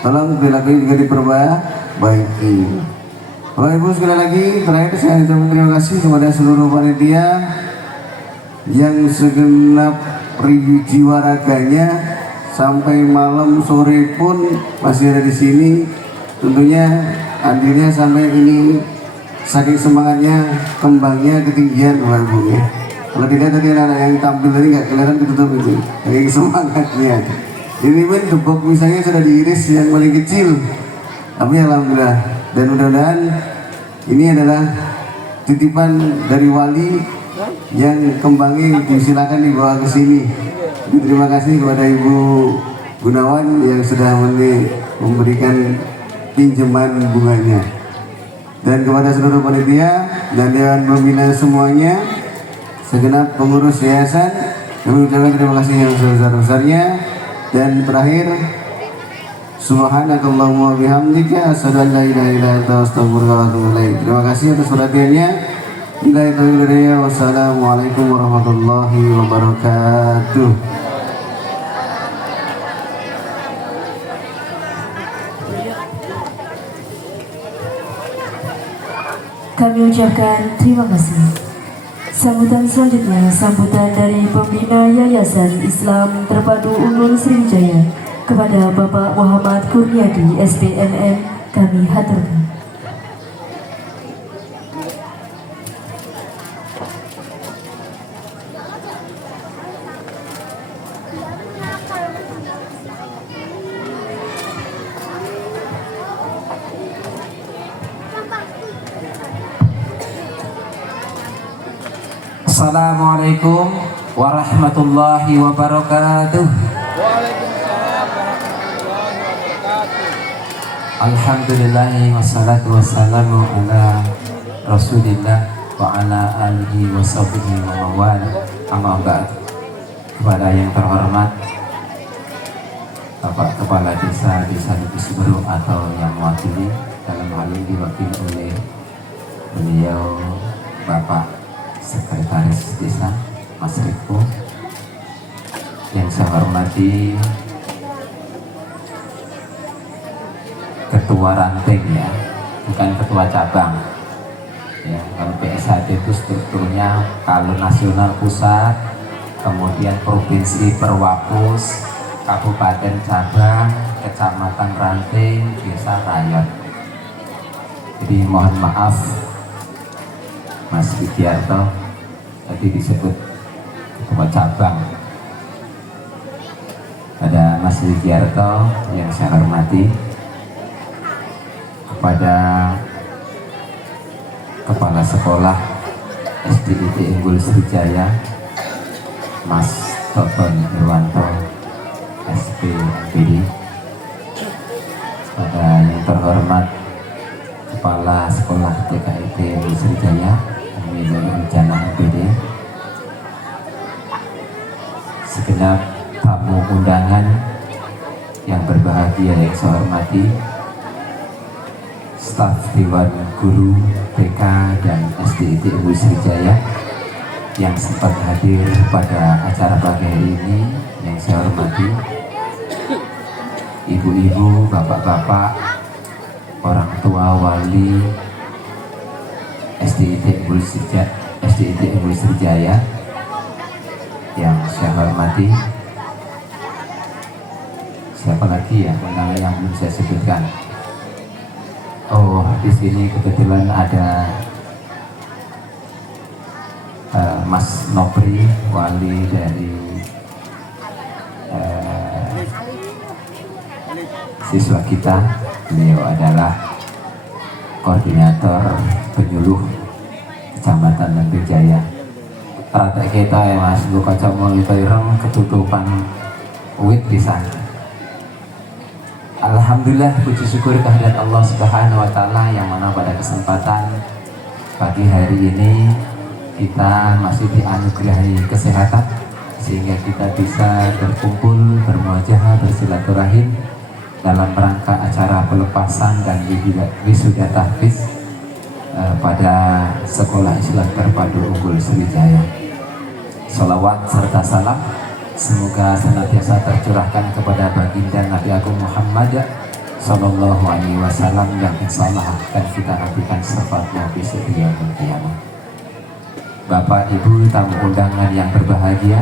tolong perilakunya juga diperbaiki. Bapak Ibu sekali lagi, terakhir saya ucapkan terima kasih kepada seluruh panitia yang segenap jiwa raganya sampai malam sore pun masih ada di sini. Tentunya andilnya sampai ini saking semangatnya, kembangnya ketinggian Bapak Ibu ya. Kalau tidak tadi anak yang tampil tadi nggak kelihatan ditutup itu, saking semangatnya. Ini pun gebok misalnya sudah diiris yang paling kecil, tapi alhamdulillah. Dan mudah-mudahan ini adalah titipan dari wali yang kembangnya disilakan dibawa ke sini. Terima kasih kepada Ibu Gunawan yang sudah memberikan pinjaman bunganya, dan kepada seluruh panitia dan dewan pembina semuanya, segenap pengurus yayasan, kami ucapkan terima kasih yang sebesar-besarnya. Dan terakhir, subhanakallahumma bihamdika asyhadu an la ilaha illa anta astaghfiruka wa atubu ilaik. Terima kasih atas perhatiannya. Wassalamualaikum warahmatullahi wabarakatuh. Kami ucapkan terima kasih. Sambutan selanjutnya, sambutan dari pembina Yayasan Islam Terpadu Unggul Sriwijaya kepada Bapak Muhammad Kurniadi SPMM, kami haturkan. Assalamualaikum warahmatullahi wabarakatuh. Alhamdulillahi wassalatu wassalamu ala rasulillah wa ala alihi wa sahbihi wa mawala, amma ba'd. Kepada yang terhormat Bapak Kepala Desa Lubis Beruk atau yang mewakili, dalam hal ini diwakili oleh beliau Bapak Sekretaris Desa Mas Riko, yang saya hormati Ketua Ranting ya, bukan Ketua Cabang ya. Kalau PSHD itu strukturnya kalau nasional pusat, kemudian provinsi Perwapus, kabupaten cabang, kecamatan Ranting, desa rakyat. Jadi mohon maaf Mas Widiarto tadi disebut ketua cabang. Pada Mas Widiarto yang saya hormati, kepada Kepala Sekolah SDIT Unggul Sriwijaya Mas Toton Irwanto SPMPD, pada yang terhormat Kepala Sekolah TKIT Unggul Sriwijaya Jana MPD, segenap tamu undangan yang berbahagia yang saya hormati, staf Dewan Guru TK dan SDIT Unggul Sriwijaya yang sempat hadir pada acara pagi hari ini yang saya hormati, ibu-ibu, bapak-bapak, orang tua, wali SDIT Unggul Sriwijaya yang saya hormati. Siapa lagi ya undangan yang belum saya sebutkan? Oh, di sini kebetulan ada Mas Nopri, wali dari siswa kita. Beliau adalah koordinator penyuluh Kecamatan Lembeh Jaya. Rata kita ya Mas, lu kaca mau ireng ketutupan wit pisan. Alhamdulillah, puji syukur kehadirat Allah Subhanahu wa Ta'ala, yang mana pada kesempatan pagi hari ini kita masih dianugerahi kesehatan sehingga kita bisa berkumpul, bermuajahah, bersilaturahim dalam rangka acara pelepasan dan wisuda tahfiz pada Sekolah Islam Terpadu Unggul Sriwijaya. Sholawat serta salam semoga senantiasa tercurahkan kepada baginda Nabi Agung Muhammad Sallallahu Alaihi Wasallam, yang insyaallah akan kita nantikan syafaatnya besok di yaumul qiyamah. Bapak Ibu tamu undangan yang berbahagia,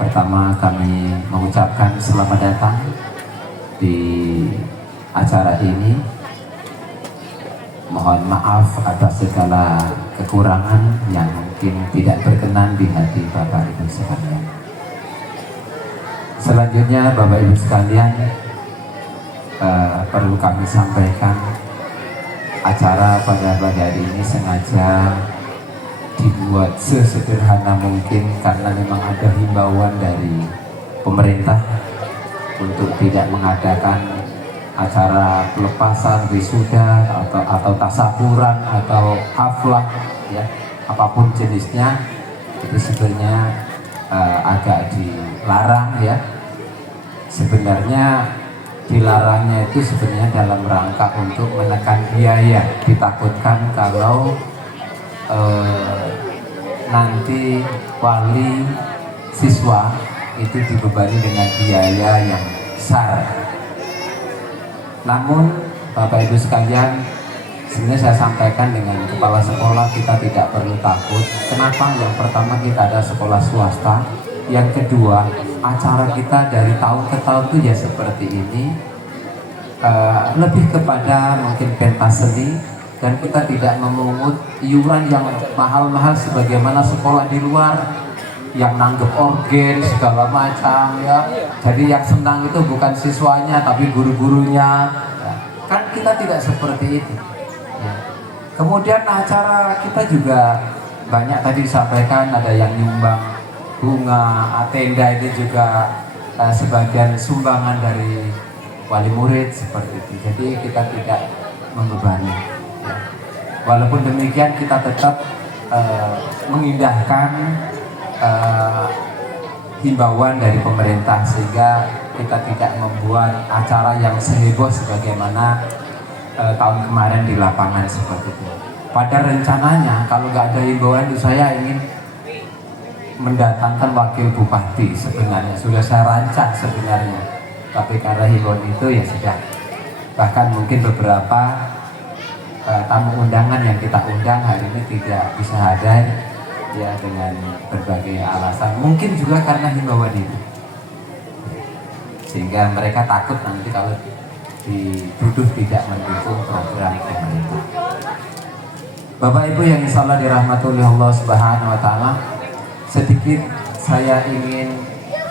Pertama kami mengucapkan selamat datang di acara ini. Mohon maaf atas segala kekurangan yang mungkin tidak berkenan di hati Bapak Ibu sekalian. Selanjutnya Bapak Ibu sekalian, perlu kami sampaikan, acara pada pagi hari ini sengaja dibuat sesederhana mungkin karena memang ada himbauan dari pemerintah untuk tidak mengadakan acara pelepasan wisuda atau tasaburan atau haflah, ya, apapun jenisnya, itu sebenarnya agak dilarang, ya. Sebenarnya dilarangnya itu sebenarnya dalam rangka untuk menekan biaya. Ditakutkan kalau nanti wali siswa itu dibebani dengan biaya yang besar. Namun Bapak Ibu sekalian, sebenarnya saya sampaikan dengan kepala sekolah, kita tidak perlu takut. Kenapa? Yang pertama, kita ada sekolah swasta. Yang kedua, acara kita dari tahun ke tahun itu ya seperti ini, lebih kepada mungkin pentas seni, dan kita tidak memungut iuran yang mahal-mahal sebagaimana sekolah di luar yang nanggep organ segala macam, ya. Jadi yang senang itu bukan siswanya tapi guru-gurunya, ya. Kan kita tidak seperti itu, ya. Kemudian acara kita juga banyak tadi disampaikan, ada yang nyumbang bunga, tenda, ini juga sebagian sumbangan dari wali murid seperti itu. Jadi kita tidak membebani, ya. Walaupun demikian kita tetap mengindahkan himbauan dari pemerintah, sehingga kita tidak membuat acara yang seheboh sebagaimana tahun kemarin di lapangan seperti itu. Pada rencananya kalau nggak ada himbauan itu saya ingin mendatangkan wakil bupati, sebenarnya sudah saya rancang sebenarnya, tapi karena himbauan itu ya sudah. Bahkan mungkin beberapa tamu undangan yang kita undang hari ini tidak bisa hadir, ya, dengan berbagai alasan, mungkin juga karena himbauan itu, sehingga mereka takut nanti kalau dituduh tidak mendukung program pemerintah. Bapak Ibu yang insya Allah dirahmati oleh Allah Subhanahu wa Ta'ala, sedikit saya ingin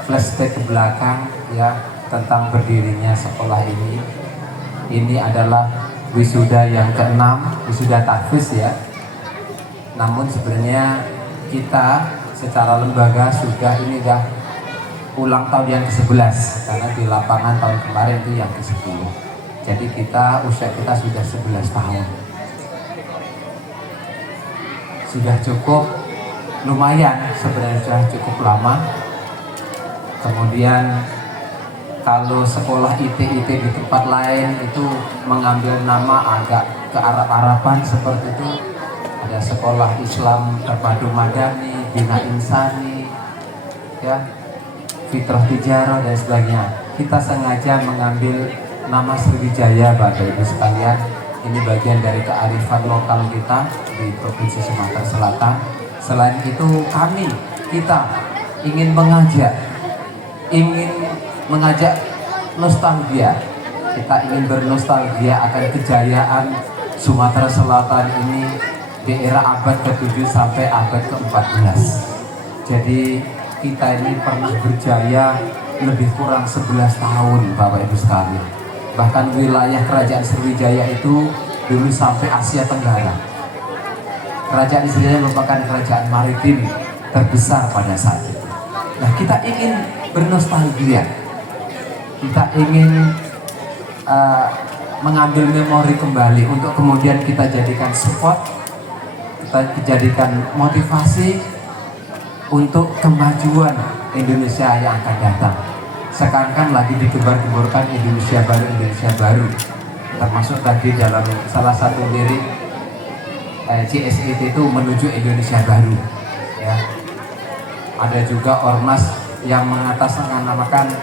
flashback ke belakang, ya, tentang berdirinya sekolah ini. Ini adalah wisuda yang ke-6, wisuda tahfiz, ya. Namun sebenarnya kita secara lembaga sudah ini dah ulang tahun yang ke-11, karena di lapangan tahun kemarin itu yang ke-10. Jadi usia kita sudah 11 tahun. Sudah cukup lumayan, sebenarnya sudah cukup lama. Kemudian kalau sekolah IT di tempat lain itu mengambil nama agak ke Arab-Araban seperti itu. Ada sekolah Islam terpadu madani, bina insani, ya, fitrah tijarah dan sebagainya. Kita sengaja mengambil nama Sriwijaya, Bapak Ibu sekalian. Ini bagian dari kearifan lokal kita di Provinsi Sumatera Selatan. Selain itu kita ingin mengajak nostalgia. Kita ingin bernostalgia akan kejayaan Sumatera Selatan ini di era abad ke-7 sampai abad ke-14. Jadi kita ini pernah berjaya lebih kurang 11 tahun, Bapak Ibu sekalian. Bahkan wilayah kerajaan Sriwijaya itu dulu sampai Asia Tenggara. Kerajaan Sriwijaya merupakan kerajaan maritim terbesar pada saat itu. Nah, kita ingin bernostalgia. Kita ingin mengambil memori kembali untuk kemudian kita jadikan support, kita jadikan motivasi untuk kemajuan Indonesia yang akan datang. Sekarang kan lagi digembar-gemborkan Indonesia baru, termasuk tadi dalam salah satu lirik CSIT itu menuju Indonesia baru, ya. Ada juga ormas yang mengatasnamakan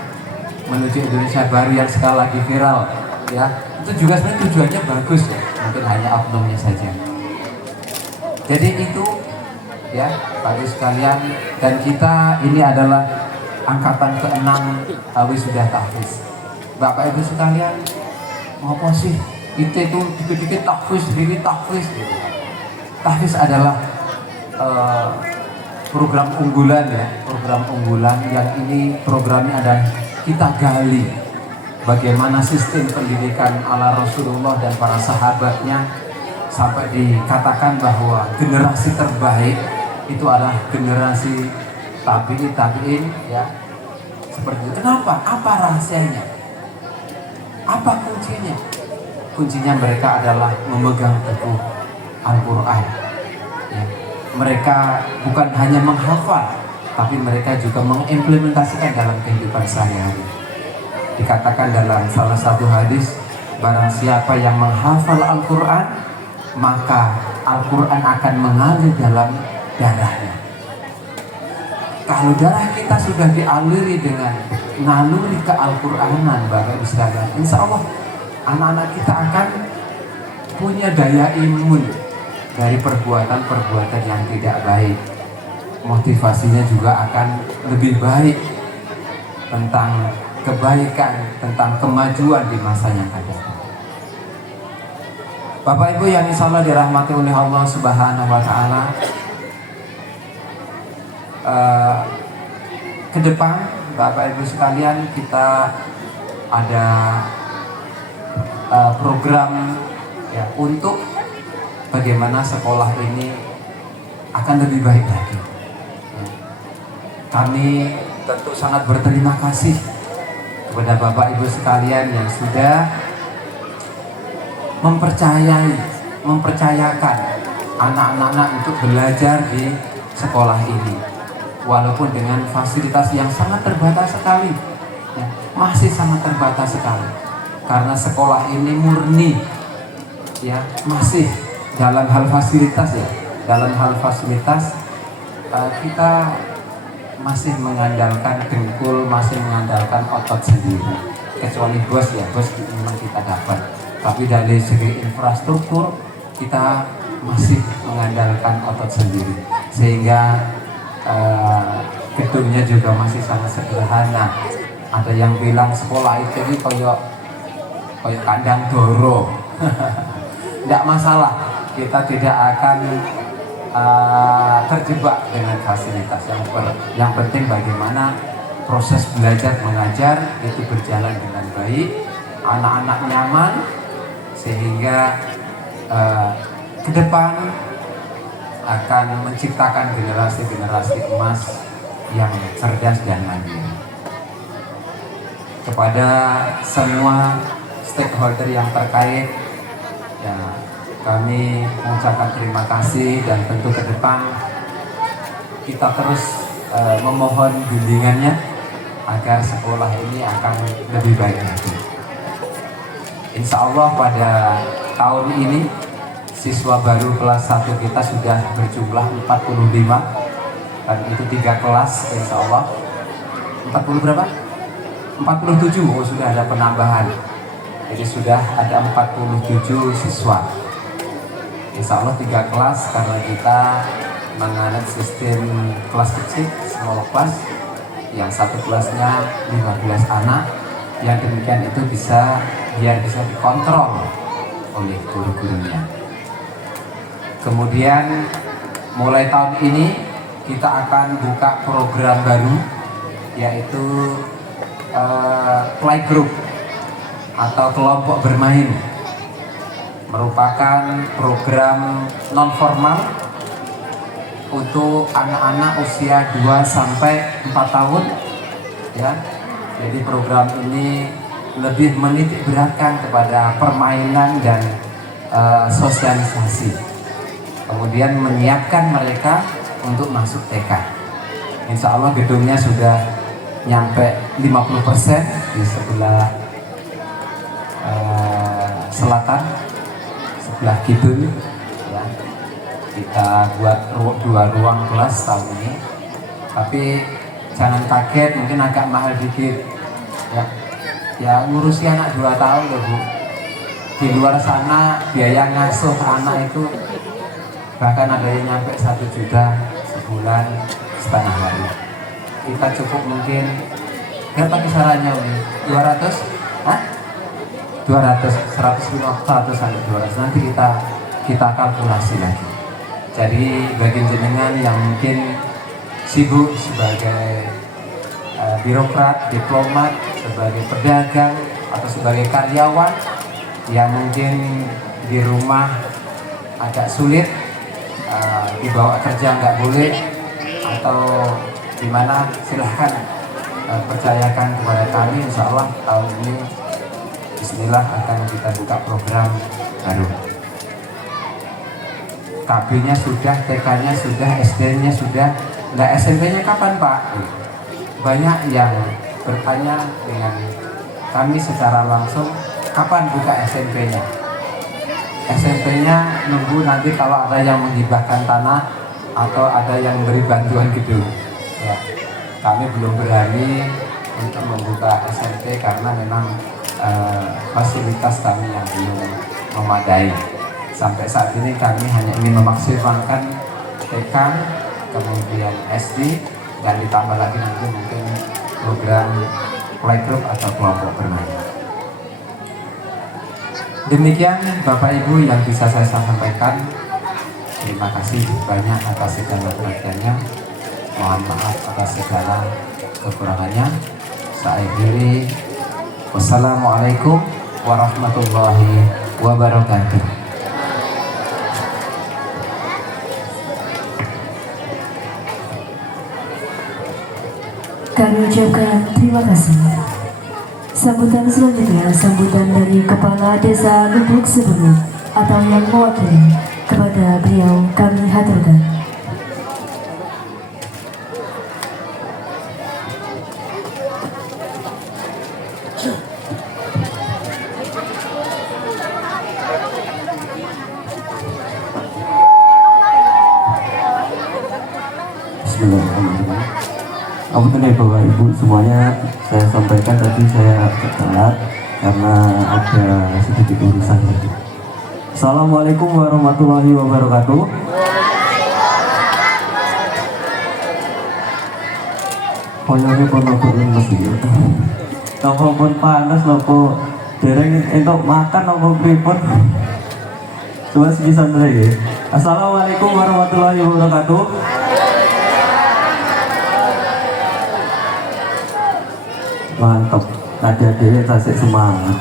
menuju Indonesia baru yang sekali lagi viral, ya. Itu juga sebenarnya tujuannya bagus, ya. Mungkin hanya oknumnya saja. Jadi itu, ya, Bapak sekalian, dan kita ini adalah angkatan ke-6 wisuda tahfiz. Bapak Ibu sekalian, apa sih? Itu dikit-dikit tahfiz, dikit tahfiz. Tahfiz adalah program unggulan ya, program unggulan yang ini programnya adalah kita gali bagaimana sistem pendidikan ala Rasulullah dan para sahabatnya sampai dikatakan bahwa generasi terbaik itu adalah generasi tabi'in ya, seperti itu. Kenapa? Apa rahasianya? Apa kuncinya? Kuncinya mereka adalah memegang teguh Al-Quran ya. Mereka bukan hanya menghafal, tapi mereka juga mengimplementasikan dalam kehidupan sehari-hari. Dikatakan dalam salah satu hadis, barang siapa yang menghafal Al-Quran, maka Al-Quran akan mengalir dalam darahnya. Kalau darah kita sudah dialiri dengan naluri ke Al-Quranan, Bapak Ibu sekalian, insya Allah anak-anak kita akan punya daya imun dari perbuatan-perbuatan yang tidak baik. Motivasinya juga akan lebih baik tentang kebaikan, tentang kemajuan di masa yang akan datang. Bapak Ibu yang insya Allah dirahmati oleh Allah Subhanahu wa Ta'ala, ke depan Bapak Ibu sekalian kita ada program ya untuk bagaimana sekolah ini akan lebih baik lagi. Kami tentu sangat berterima kasih kepada Bapak Ibu sekalian yang sudah mempercayakan anak-anak untuk belajar di sekolah ini, walaupun dengan fasilitas yang sangat terbatas sekali ya, masih sangat terbatas sekali, karena sekolah ini murni ya, masih dalam hal fasilitas ya, dalam hal fasilitas kita masih mengandalkan dengkul, masih mengandalkan otot sendiri, kecuali bos ya, bos memang kita dapat, tapi dari segi infrastruktur kita masih mengandalkan otot sendiri, sehingga gedungnya juga masih sangat sederhana. Ada yang bilang sekolah itu ini koyok kandang doro. Tidak masalah, kita tidak akan terjebak dengan fasilitas. Yang penting bagaimana proses belajar mengajar itu berjalan dengan baik, anak-anak nyaman, sehingga ke depan akan menciptakan generasi-generasi emas yang cerdas dan mandiri. Kepada semua stakeholder yang terkait, ya, kami mengucapkan terima kasih, dan tentu ke depan kita terus memohon bimbingannya agar sekolah ini akan lebih baik lagi. Insya Allah pada tahun ini siswa baru kelas 1 kita sudah berjumlah 45, dan itu 3 kelas insya Allah. 40 berapa? 47, oh sudah ada penambahan. Jadi sudah ada 47 siswa. Insya Allah 3 kelas, karena kita menganut sistem kelas kecil, small class, yang satu kelasnya 15 anak, yang demikian itu biar bisa dikontrol oleh guru-gurunya. Kemudian mulai tahun ini kita akan buka program baru, yaitu playgroup atau kelompok bermain. Merupakan program non formal untuk anak-anak usia 2 sampai 4 tahun ya. Jadi program ini lebih menitik beratkan kepada permainan dan sosialisasi, kemudian menyiapkan mereka untuk masuk TK. Insya Allah gedungnya sudah nyampe 50% di sebelah selatan, sebelah kidul ya. Kita buat 2 ruang kelas tahun ini, tapi jangan kaget, mungkin agak mahal dikit ya, ngurusi anak 2 tahun loh Bu. Di luar sana biaya ngasuh anak itu bahkan ada yang nyampe 1 juta sebulan setengah hari. kita cukup mungkin berapa kisarannya Umi? 200? Hah? 200, 150 sampai 200 nanti kita kalkulasi lagi. Jadi bagi jenengan yang mungkin sibuk sebagai birokrat, diplomat, sebagai pedagang atau sebagai karyawan yang mungkin di rumah agak sulit, dibawa kerja nggak boleh atau gimana, silahkan percayakan kepada kami. Insya Allah tahun ini Bismillah akan kita buka program baru. KB-nya sudah, TK-nya sudah, SD-nya sudah, nah SMP-nya kapan Pak? Banyak yang bertanya dengan kami secara langsung, kapan buka SMP-nya? SMP-nya nunggu nanti kalau ada yang menghibahkan tanah atau ada yang beri bantuan gedung. Ya, kami belum berani untuk membuka SMP karena memang fasilitas kami yang belum memadai. Sampai saat ini kami hanya ingin memaksimalkan TK, kemudian SD, dan ditambah lagi nanti mungkin program playgroup atau kelompok bermain. Demikian Bapak Ibu yang bisa saya sampaikan. Terima kasih banyak atas segala perhatiannya. Mohon maaf atas segala kekurangannya. Saya akhiri. Wassalamualaikum warahmatullahi wabarakatuh. Kami ucapkan terima kasih. Sambutan selanjutnya, sambutan dari Kepala Desa Lubuk Sebelum atau yang mewakili, kepada beliau kami haturkan. Bismillahirrahmanirrahim. Apunten ya Bapak Ibu semuanya, saya sampaikan tadi saya telat karena ada sedikit urusan tadi. Assalamualaikum warahmatullahi wabarakatuh. Koyone pun nopo lemes iki. Nopo pun panas, nopo dereng entuk makan, nopo pripun. Coba segi santai ya. Assalamualaikum warahmatullahi wabarakatuh. Mantap, adik-adik tasik semangat.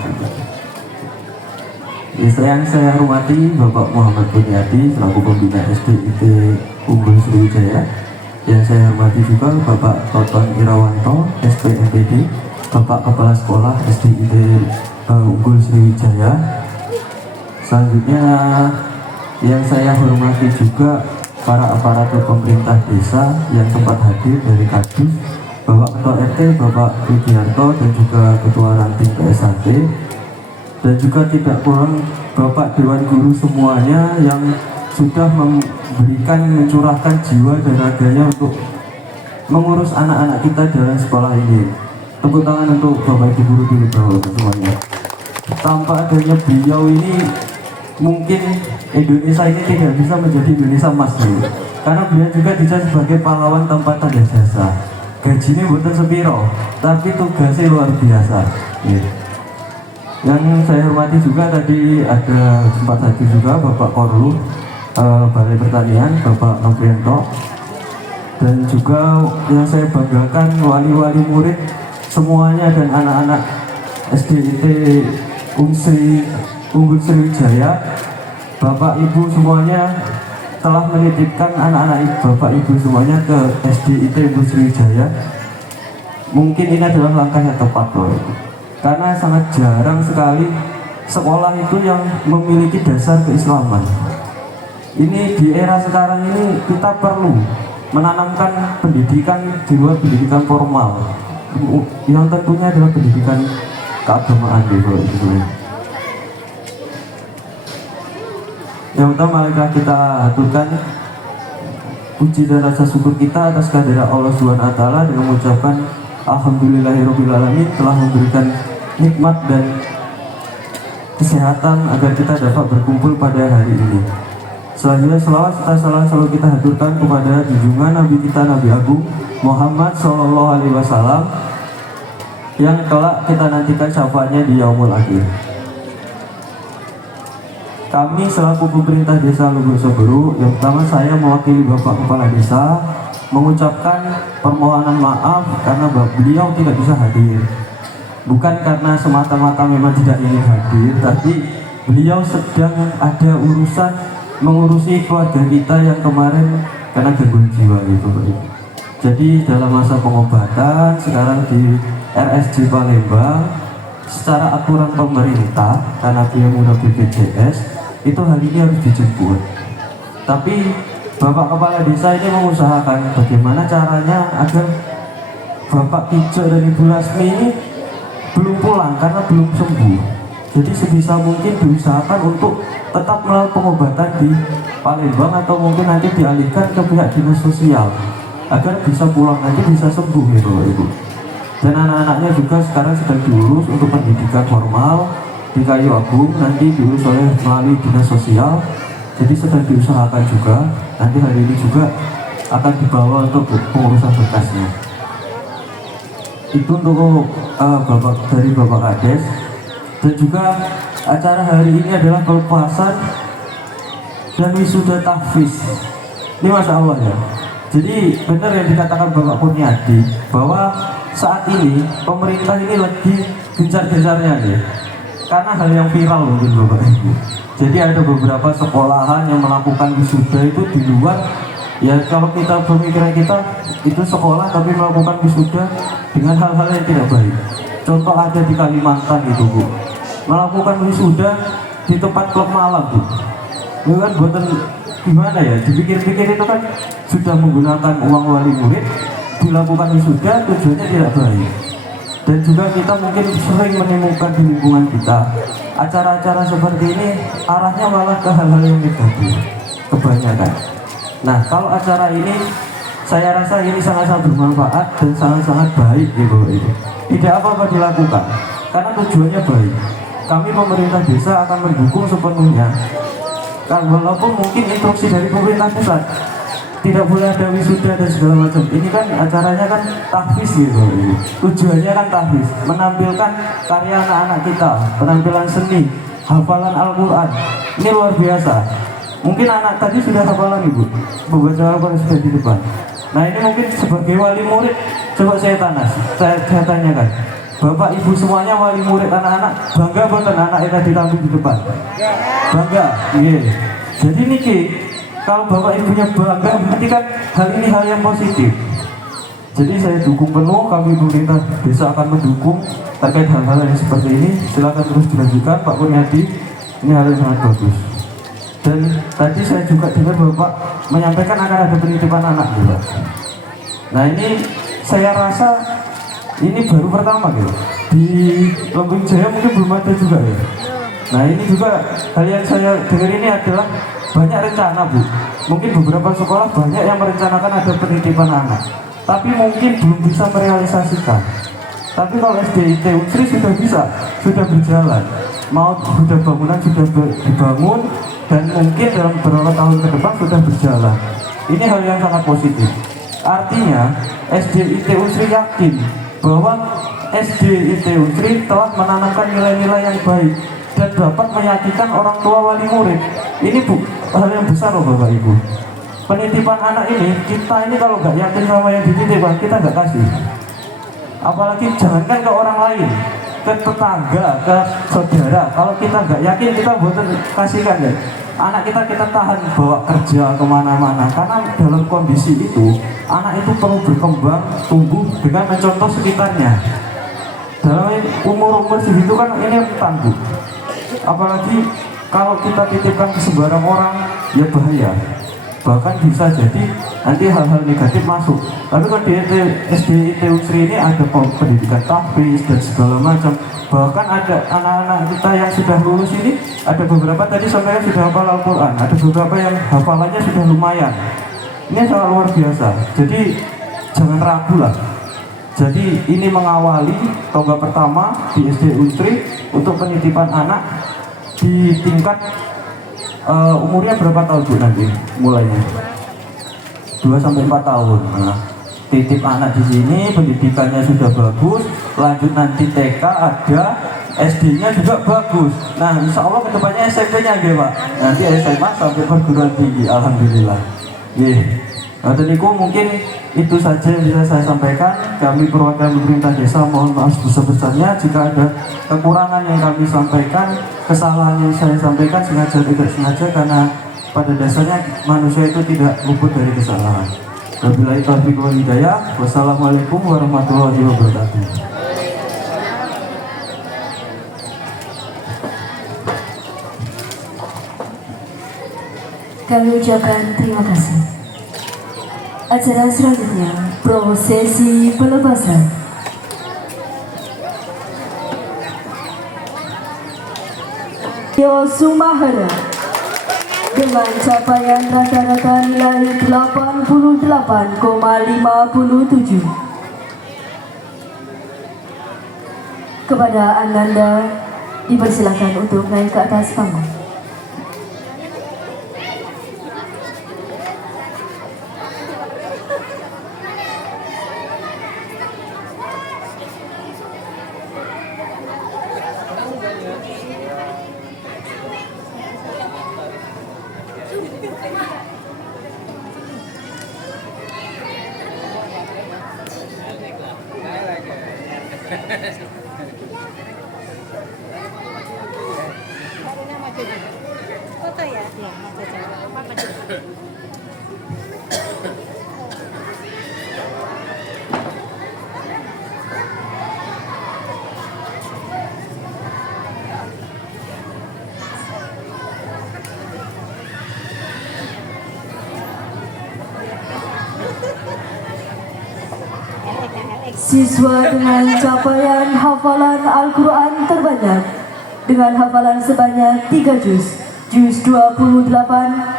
Yang saya hormati Bapak Muhammad Bunyadi selaku pembina SDIT Unggul Sriwijaya. Yang saya hormati juga Bapak Toton Irawanto SPMPD, Bapak Kepala Sekolah SDIT Unggul Sriwijaya. Selanjutnya yang saya hormati juga para aparatur pemerintah desa yang sempat hadir dari Kadus, Bapak Ketua RT, Bapak Widianto, dan juga Ketua Ranting PSAT, dan juga tidak kurang Bapak Dewan Guru semuanya yang sudah mencurahkan jiwa dan raganya untuk mengurus anak-anak kita dalam sekolah ini. Tepuk tangan untuk Bapak Ibu Guru dulu Bapak semuanya. Tanpa adanya beliau ini mungkin Indonesia ini tidak bisa menjadi Indonesia emas dulu. Karena beliau juga dicap sebagai pahlawan tanpa tanda jasa. Gajinya bukan sepiro, tapi tugasnya luar biasa. Yang saya hormati juga tadi ada sempat hadir juga Bapak Korlu Balai Pertanian, Bapak Noprianto, dan juga yang saya banggakan wali-wali murid semuanya dan anak-anak SDIT Unggul Sriwijaya. Bapak Ibu semuanya telah menitipkan anak-anak Bapak Ibu semuanya ke SDIT Unggul Sriwijaya. Mungkin ini adalah langkah yang tepat loh, karena sangat jarang sekali sekolah itu yang memiliki dasar keislaman. Ini di era sekarang ini kita perlu menanamkan pendidikan di luar pendidikan formal, yang tentunya adalah pendidikan keagamaan gitu. Yang pertama marilah kita aturkan puji dan rasa syukur kita atas kehadirat Allah SWT dengan mengucapkan Alhamdulillahirobbilalamin telah memberikan nikmat dan kesehatan agar kita dapat berkumpul pada hari ini. Selanjutnya selawat serta salam selalu kita haturkan kepada junjungan Nabi kita Nabi Agung Muhammad Sallallahu Alaihi Wasallam yang kelak kita nantikan syafaatnya di yaumul akhir. Kami selaku pemerintah desa Lubuk Seberu, yang pertama saya mewakili Bapak Kepala Desa mengucapkan permohonan maaf karena beliau tidak bisa hadir. Bukan karena semata-mata memang tidak ingin hadir, tapi beliau sedang ada urusan mengurusi keluarga kita yang kemarin karena gangguan jiwa gitu. Jadi dalam masa pengobatan sekarang di RSJ Palembang secara aturan pemerintah karena dia muda BPJS itu hari ini harus dijemput. Tapi Bapak Kepala Desa ini mengusahakan bagaimana caranya agar Bapak Kijo dan Ibu Lasmi ini belum pulang karena belum sembuh. Jadi sebisa mungkin diusahakan untuk tetap melakukan pengobatan di Palembang atau mungkin nanti dialihkan ke pihak dinas sosial agar bisa pulang nanti bisa sembuh gitu Ibu. Dan anak-anaknya juga sekarang sedang diurus untuk pendidikan formal di Kayu Agung, nanti diurus oleh melalui dinas sosial. Jadi sedang diusahakan juga nanti hari ini juga akan dibawa untuk pengurusan berkasnya. Itu untuk Bapak dari Bapak Kades. Dan juga acara hari ini adalah pelepasan dan wisuda tahfiz. Ini Masya Allah ya. Jadi benar yang dikatakan Bapak Kurniadi bahwa saat ini pemerintah ini lagi gencar-gencarnya nih. Karena hal yang viral mungkin Bapak Ibu. Jadi ada beberapa sekolahan yang melakukan wisuda itu di luar. Ya kalau kita pemikiran kita itu sekolah tapi melakukan wisuda dengan hal-hal yang tidak baik. Contoh ada di Kalimantan itu Bu, melakukan wisuda di tempat klub malam Bu. Itu kan buatan gimana ya, dipikir-pikir itu kan sudah menggunakan uang wali murid, dilakukan wisuda tujuannya tidak baik. Dan juga kita mungkin sering menemukan di lingkungan kita acara-acara seperti ini arahnya malah ke hal-hal yang negatif kebanyakan. Nah kalau acara ini saya rasa ini sangat-sangat bermanfaat dan sangat-sangat baik gitu. Tidak apa-apa dilakukan karena tujuannya baik. Kami pemerintah desa akan mendukung sepenuhnya. Kan walaupun mungkin instruksi dari pemerintah pusat tidak boleh ada wisuda dan segala macam. Ini kan acaranya kan tahfiz gitu. Tujuannya kan tahfiz, menampilkan karya anak-anak kita, penampilan seni, hafalan Al-Quran. Ini luar biasa. Mungkin anak tadi sudah hafalan Ibu, membaca Al-Quran sudah di depan. Nah ini mungkin sebagai wali murid, coba saya tanyakan, Bapak Ibu semuanya wali murid anak-anak, bangga buatan anak yang tadi tampil di depan? Bangga, iya. Jadi niki, kalau Bapak Ibunya bangga, berarti kan hal ini hal yang positif. Jadi saya dukung penuh, kami pemerintah desa akan mendukung terkait hal-hal yang seperti ini. Silakan terus dilanjutkan Pak Kurniadi, ini hal yang sangat bagus. Dan tadi saya juga dengar Bapak menyampaikan akan ada penitipan anak juga. Nah ini saya rasa ini baru pertama gitu. Di Lembing Jaya mungkin belum ada juga ya. Nah ini juga hal yang saya dengar ini adalah banyak rencana Bu. Mungkin beberapa sekolah banyak yang merencanakan ada penitipan anak, tapi mungkin belum bisa merealisasikan. Tapi kalau SDIT Unsri sudah bisa, sudah berjalan. Mau sudah bangunan sudah dibangun dan mungkin dalam beberapa tahun ke depan sudah berjalan. Ini hal yang sangat positif. Artinya SDIT Unsri yakin bahwa SDIT Unsri telah menanamkan nilai-nilai yang baik dan dapat meyakinkan orang tua wali murid. Ini hal yang besar loh Bapak Ibu. Penitipan anak ini, kita ini kalau nggak yakin sama yang dititipkan, kita nggak kasih. Apalagi jangankan ke orang lain, ke tetangga, ke saudara. Kalau kita nggak yakin, kita buatan kasihkan ya. Anak kita tahan bawa kerja kemana-mana. Karena dalam kondisi itu, anak itu perlu berkembang, tumbuh dengan mencontoh sekitarnya. Dalam umur-umur segitu kan ini rentan Bu. Apalagi kalau kita titipkan ke sembarang orang, ya bahaya. Bahkan bisa jadi nanti hal-hal negatif masuk. Tapi kalau di SDIT Unsri ini ada pendidikan tahfiz dan segala macam. Bahkan ada anak-anak kita yang sudah lulus ini, ada beberapa tadi sampai sudah hafal Al-Quran, ada beberapa yang hafalannya sudah lumayan. Ini sangat luar biasa. Jadi jangan ragu lah. Jadi ini mengawali tonggak pertama di SD Unsri untuk penitipan anak di tingkat Umurnya berapa tahun Bu nanti mulainya? 2 sampai 4 tahun. Nah, titip anak di sini, pendidikannya sudah bagus, lanjut nanti TK ada, SD-nya juga bagus. Nah, insya Allah kedepannya SMP-nya gitu Pak. Nanti SMA sampai perguruan tinggi, alhamdulillah. Nah, tadiku mungkin itu saja yang bisa saya sampaikan. Kami perwakilan pemerintah desa mohon maaf sebesar-besarnya jika ada kekurangan yang kami sampaikan, kesalahan yang saya sampaikan sengaja tidak sengaja, karena pada dasarnya manusia itu tidak luput dari kesalahan. Wabillahi taufiq wal hidayah. Wassalamualaikum warahmatullahi wabarakatuh. Kami ucapkan terima kasih. Acara selanjutnya, prosesi pelepasan. Yo Sumahara dengan capaian rata-rata nilai 88,57. Kepada Ananda dipersilakan untuk naik ke atas panggung. Siswa dengan capaian hafalan Al-Quran terbanyak dengan hafalan sebanyak 3 juz, juz 28,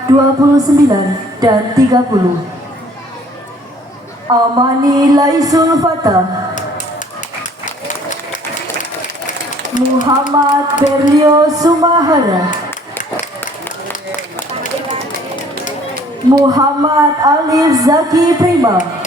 29, dan 30. Amani Laisul Fatah, Muhammad Berlio Sumahara, Muhammad Alif Zaki Prima,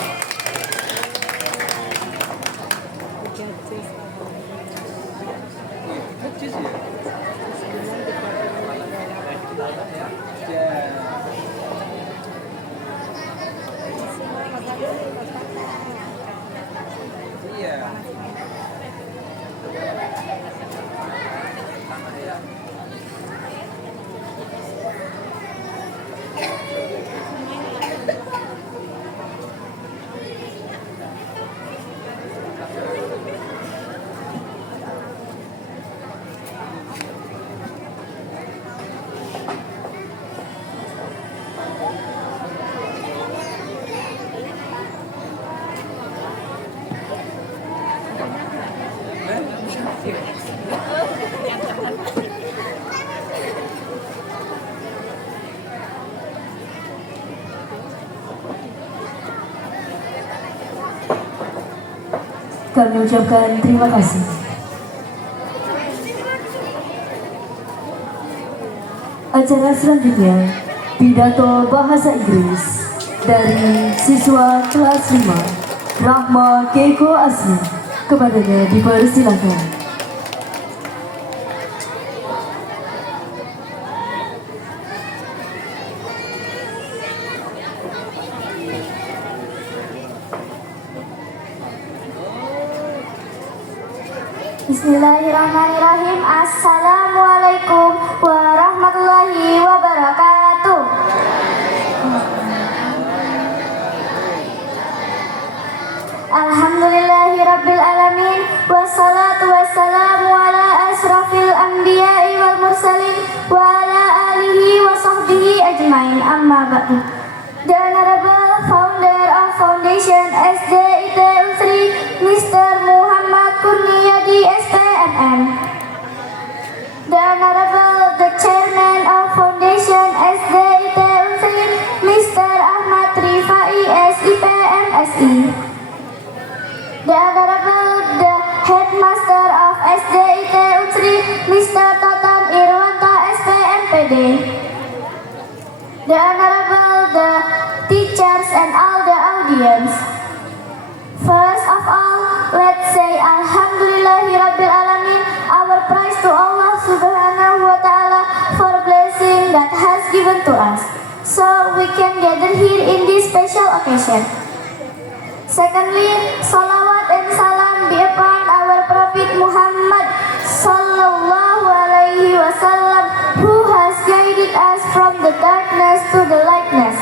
kami ucapkan terima kasih. Acara selanjutnya, pidato bahasa Inggris dari siswa kelas 5, Rahma Keiko Asli. Kepadanya dipersilakan. Bismillahirrahmanirrahim. Assalamualaikum warahmatullahi wabarakatuh. Alhamdulillahirabbil alamin, wassalatu wassalamu ala asrafil anbiya'i wal mursalin wa ala alihi wa sahbihi ajmain. Amma ba'du. The Honorable Founder of Foundation SDIT Unsri, Mr. Muhammad Kurniadi SPMM. The Honorable the Chairman of Foundation SDIT Unsri, Mr. Ahmad Rifai SIPM SI. The Honorable the Headmaster of SDIT Unsri, Mr. Toton Irwanta SPMPD. the honorable, the teachers, and all the audience. First of all, let's say Alhamdulillahi Rabbil Alamin, our praise to Allah Subhanahu wa Ta'ala for blessing that has given to us, so we can gather here in this special occasion. Secondly, salawat and salam be upon our Prophet Muhammad Sallallahu Alaihi Wasallam, who has guided us from the darkness to the lightness.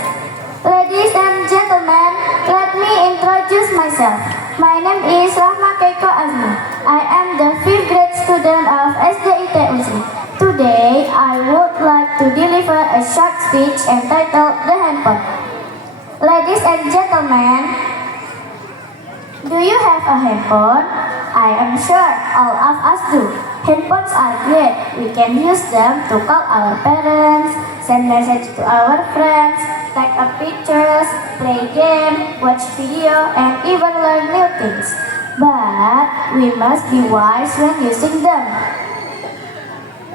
Ladies and gentlemen, let me introduce myself. My name is Rahma Keiko Azmi. I am the 5th grade student of SDIT Uzi. Today, I would like to deliver a short speech entitled The Handphone. Ladies and gentlemen, do you have a handphone? I am sure all of us do. Handphones are great. We can use them to call our parents, send messages to our friends, take up pictures, play game, watch video, and even learn new things. But we must be wise when using them.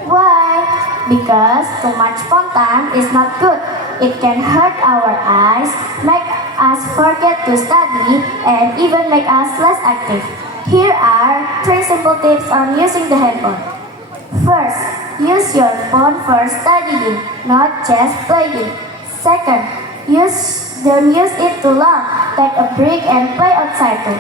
Why? Because too much phone time is not good. It can hurt our eyes, make us forget to study, and even make us less active. Here are 3 simple tips on using the handphone. First, use your phone for studying, not just playing. Second, don't use it too long. Take a break and play outside too.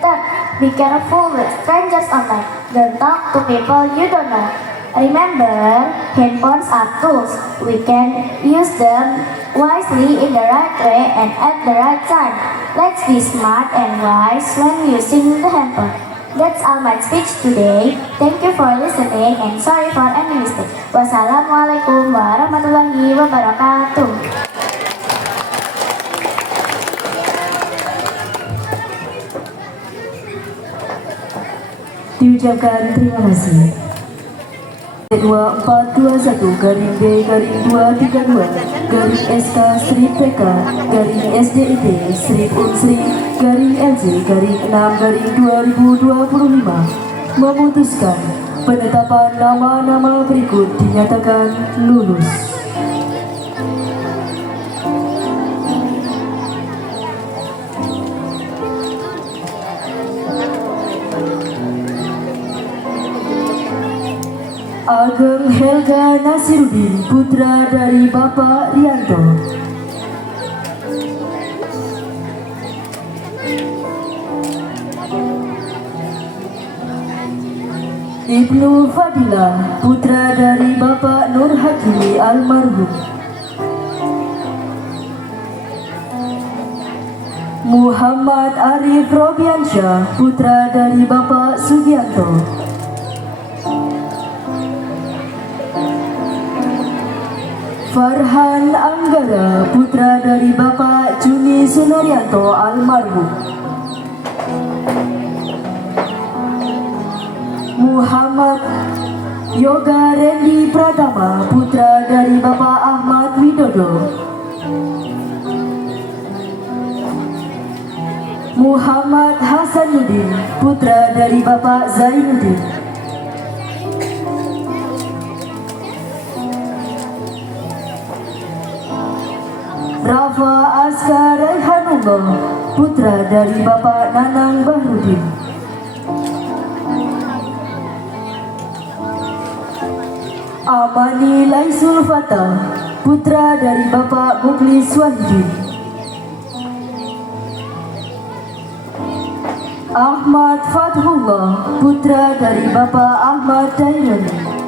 Third, be careful with strangers online. Don't talk to people you don't know. Remember, handphones are tools. We can use them wisely in the right way and at the right time. Let's be smart and wise when using the handphone. That's all my speech today. Thank you for listening and sorry for any mistake. Wassalamualaikum warahmatullahi wabarakatuh. Diucapkan terima kasih. 2421 garing B garing 232 garing SK strip PK garing SDIT strip Unsri garing LJ garing 6 garing 2025 memutuskan penetapan nama-nama berikut dinyatakan lulus. Ageng Helga Nasiruddin, putra dari Bapak Rianto. Ibnu Fadilah, putra dari Bapak Nur Hakimi almarhum. Muhammad Arif Robiansyah, putra dari Bapak Sugianto. Farhan Anggara, putra dari Bapak Juni Sunaryanto almarhum. Muhammad Yoga Rendi Pratama, putra dari Bapak Ahmad Widodo. Muhammad Hasanuddin, putra dari Bapak Zainuddin. Rafa Askar Raihanullah, putra dari Bapak Nanang Bahrudin. Amani Laisul Fatah, putra dari Bapak Mukhlis Wahidin. Ahmad Fathullah, putra dari Bapak Ahmad Dairani.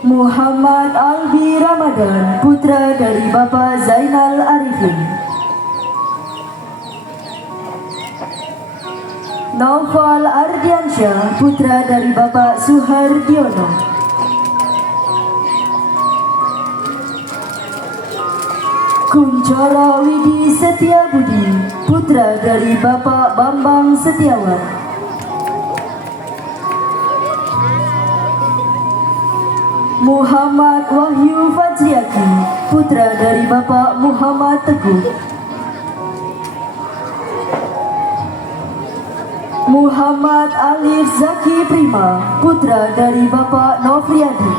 Muhammad Albi Ramadan, putra dari Bapak Zainal Arifin. Naufal Ardiansyah, putra dari Bapak Suhardiono. Kuncoro Widi Setiabudi, putra dari Bapak Bambang Setiawan. Muhammad Wahyu Fajriaki, putra dari Bapak Muhammad Teguh. Muhammad Alif Zaki Prima, putra dari Bapak Nofriadi.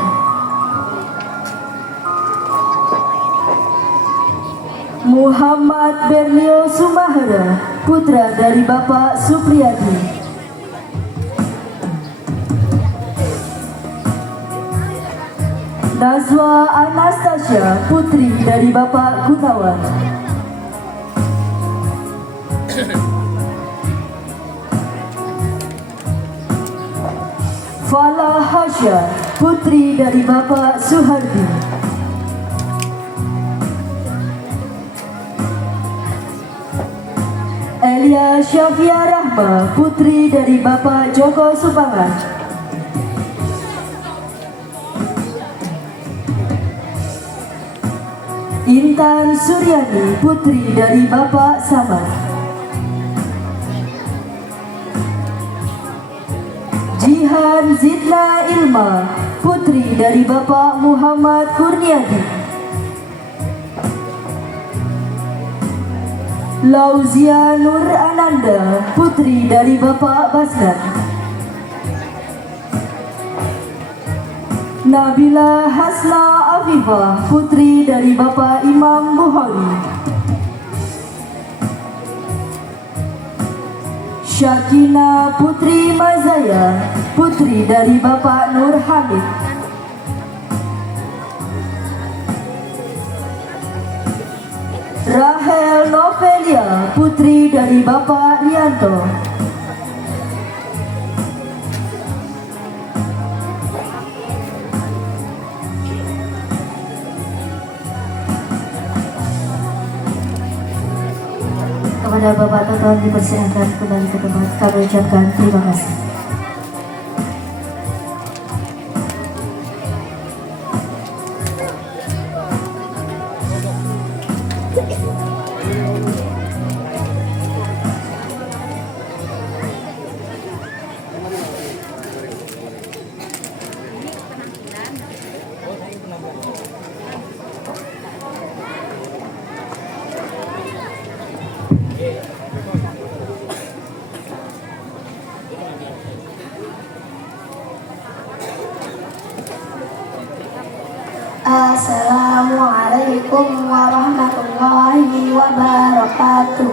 Muhammad Bernil Sumahara, putra dari Bapak Supriyadi. Nazwa Anastasia, putri dari Bapak Gunawan. Falah Hasya, putri dari Bapak Suhardi. Elia Syafia Rahma, putri dari Bapak Joko Supangan. Intan Suryani, putri dari Bapak Samad. Jihan Zidna Ilma, putri dari Bapak Muhammad Kurniadi. Lauzia Nur Ananda, putri dari Bapak Basnan. Nabila Hasna Afifah, putri dari Bapak Imam Bukhari. Syakina Putri Mazaya, putri dari Bapak Nur Hamid. Rahel Novelia, putri dari Bapak Rianto. Kepada Bapak Tuan dipersilakan kembali ke tempat. Kami ucapkan terima kasih. Assalamualaikum warahmatullahi wabarakatuh.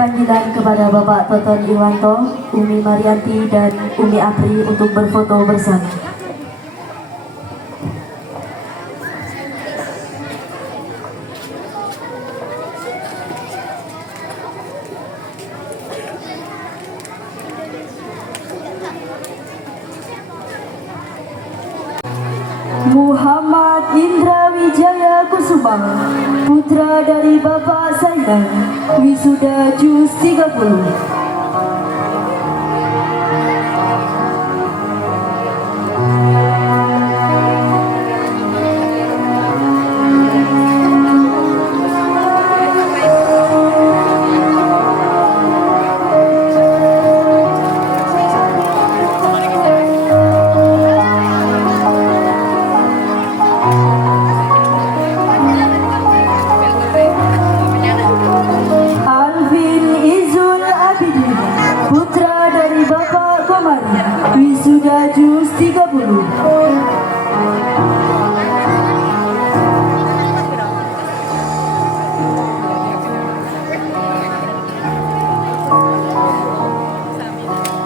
panggilan kepada Bapak Toton Irwanto, Umi Marianti, dan Umi Apri untuk berfoto bersama. Muhammad Indra Wijaya Kusuma, putra dari Bapak Saidan, wisuda JUS 30. Alvin Izul Abidin, putra dari Bapak Komari, wisuda JUS 30.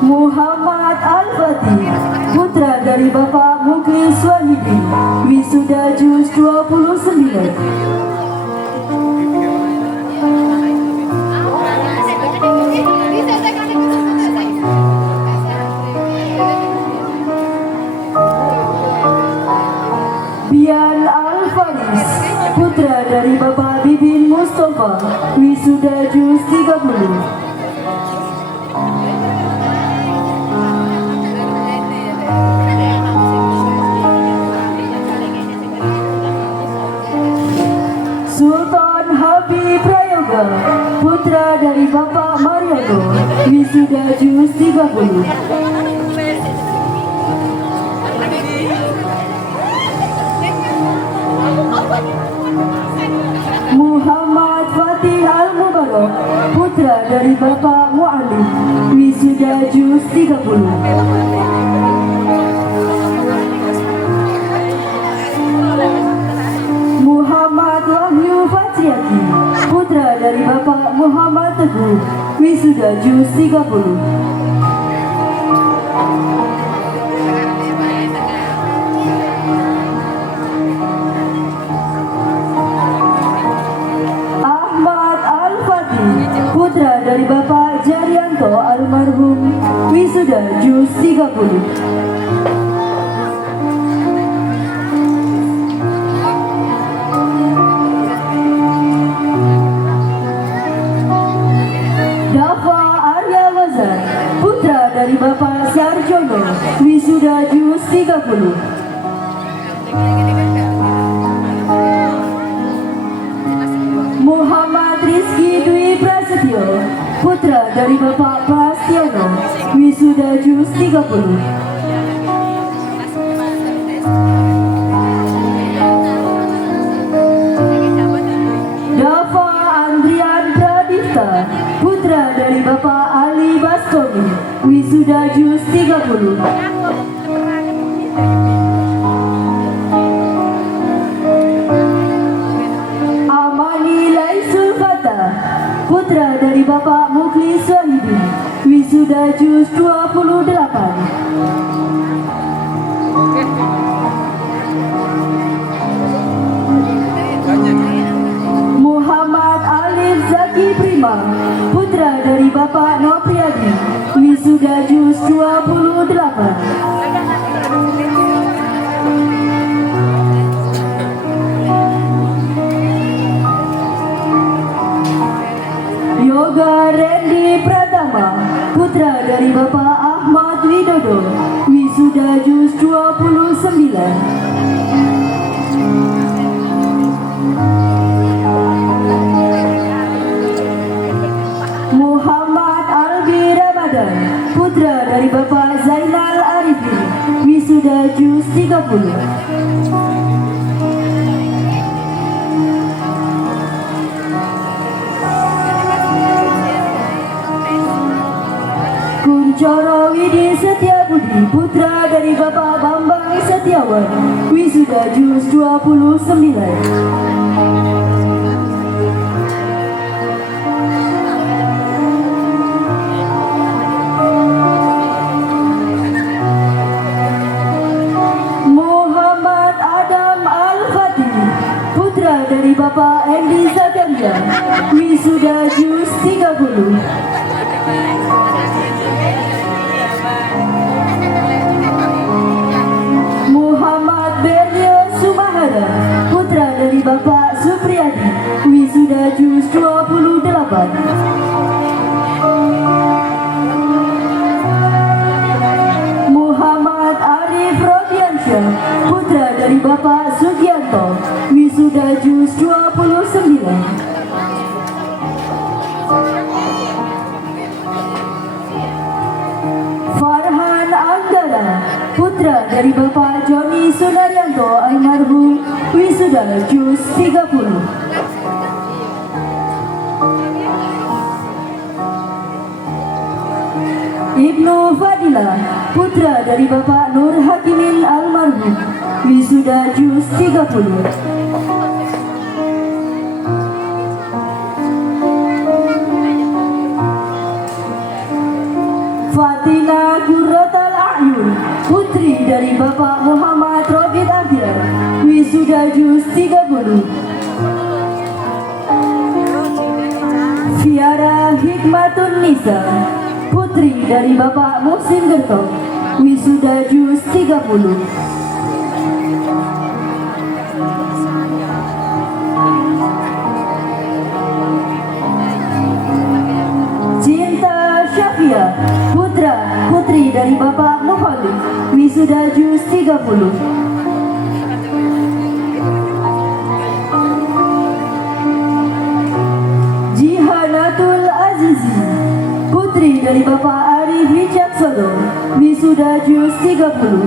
Muhammad Al-Fatih, putra dari Bapak Muklis Wahidi, wisuda JUS 29. Bian Al-Faris, putra dari Bapak Bibin Mustafa, wisuda JUS 30. Sultan Habib Prayoga, putra dari Bapak Mariono, wisuda JUS 30. Muhammad Fatih Al-Mubarak, putra dari Bapak Mu'alim, wisuda JUS 30. Muhammad Wahyu Fatriati, putra dari Bapak Muhammad Teguh, wisuda JUS 30. Ahmad Al-Fatih, putra dari Bapak Jarianto almarhum, wisuda JUS 30. Dafa Arya Wazar, putra dari Bapak Sarjono, wisuda JUS 30. Muhammad Rizky Dwi Prasetyo, putra dari Bapak Prastiono, wisuda JUS 30. Dafa Andrian Pradipta, putra dari Bapak Ali Bastomi, wisuda JUS 30. Amani Laisul Fata, putra dari Bapak Muklis Wahidi, wisuda JUS 28. Muhammad Alif Zaki Prima, putra dari Bapak Nopriadi, wisuda JUS 28. Yoga Randy Pratama, putra dari Bapak Ahmad Widodo, wisuda JUS 29. Muhammad Albi Ramadan, putra dari Bapak Zainal Arifin, wisuda JUS 30. Kuncoro Widi Setiabudi, putra dari Bapak Bambang Setiawan, wisuda JUS 29. Muhammad. Muhammad Arif Rodiansyah, putra dari Bapak Sugianto, wisuda juz 29. Farhan Anggara, putra dari Bapak Joni Sunaryanto almarhum, wisuda juz 30. Ibnu Fadilah, putra dari Bapak Nur Hakimin almarhum, wisuda juz 30. Fatina Qurratul A'yun, putri dari Bapak Muhammad Robit Akhir, wisuda juz 30. Fiara Hikmatun Nisa, putri dari Bapak Muhsin Gerto, wisuda juz 30. Cinta Syafia, putri dari Bapak Muhallib, wisuda juz 30. Jihanatul Azizi, putri dari Bapak Arif Wicaksono, wisuda juz 30.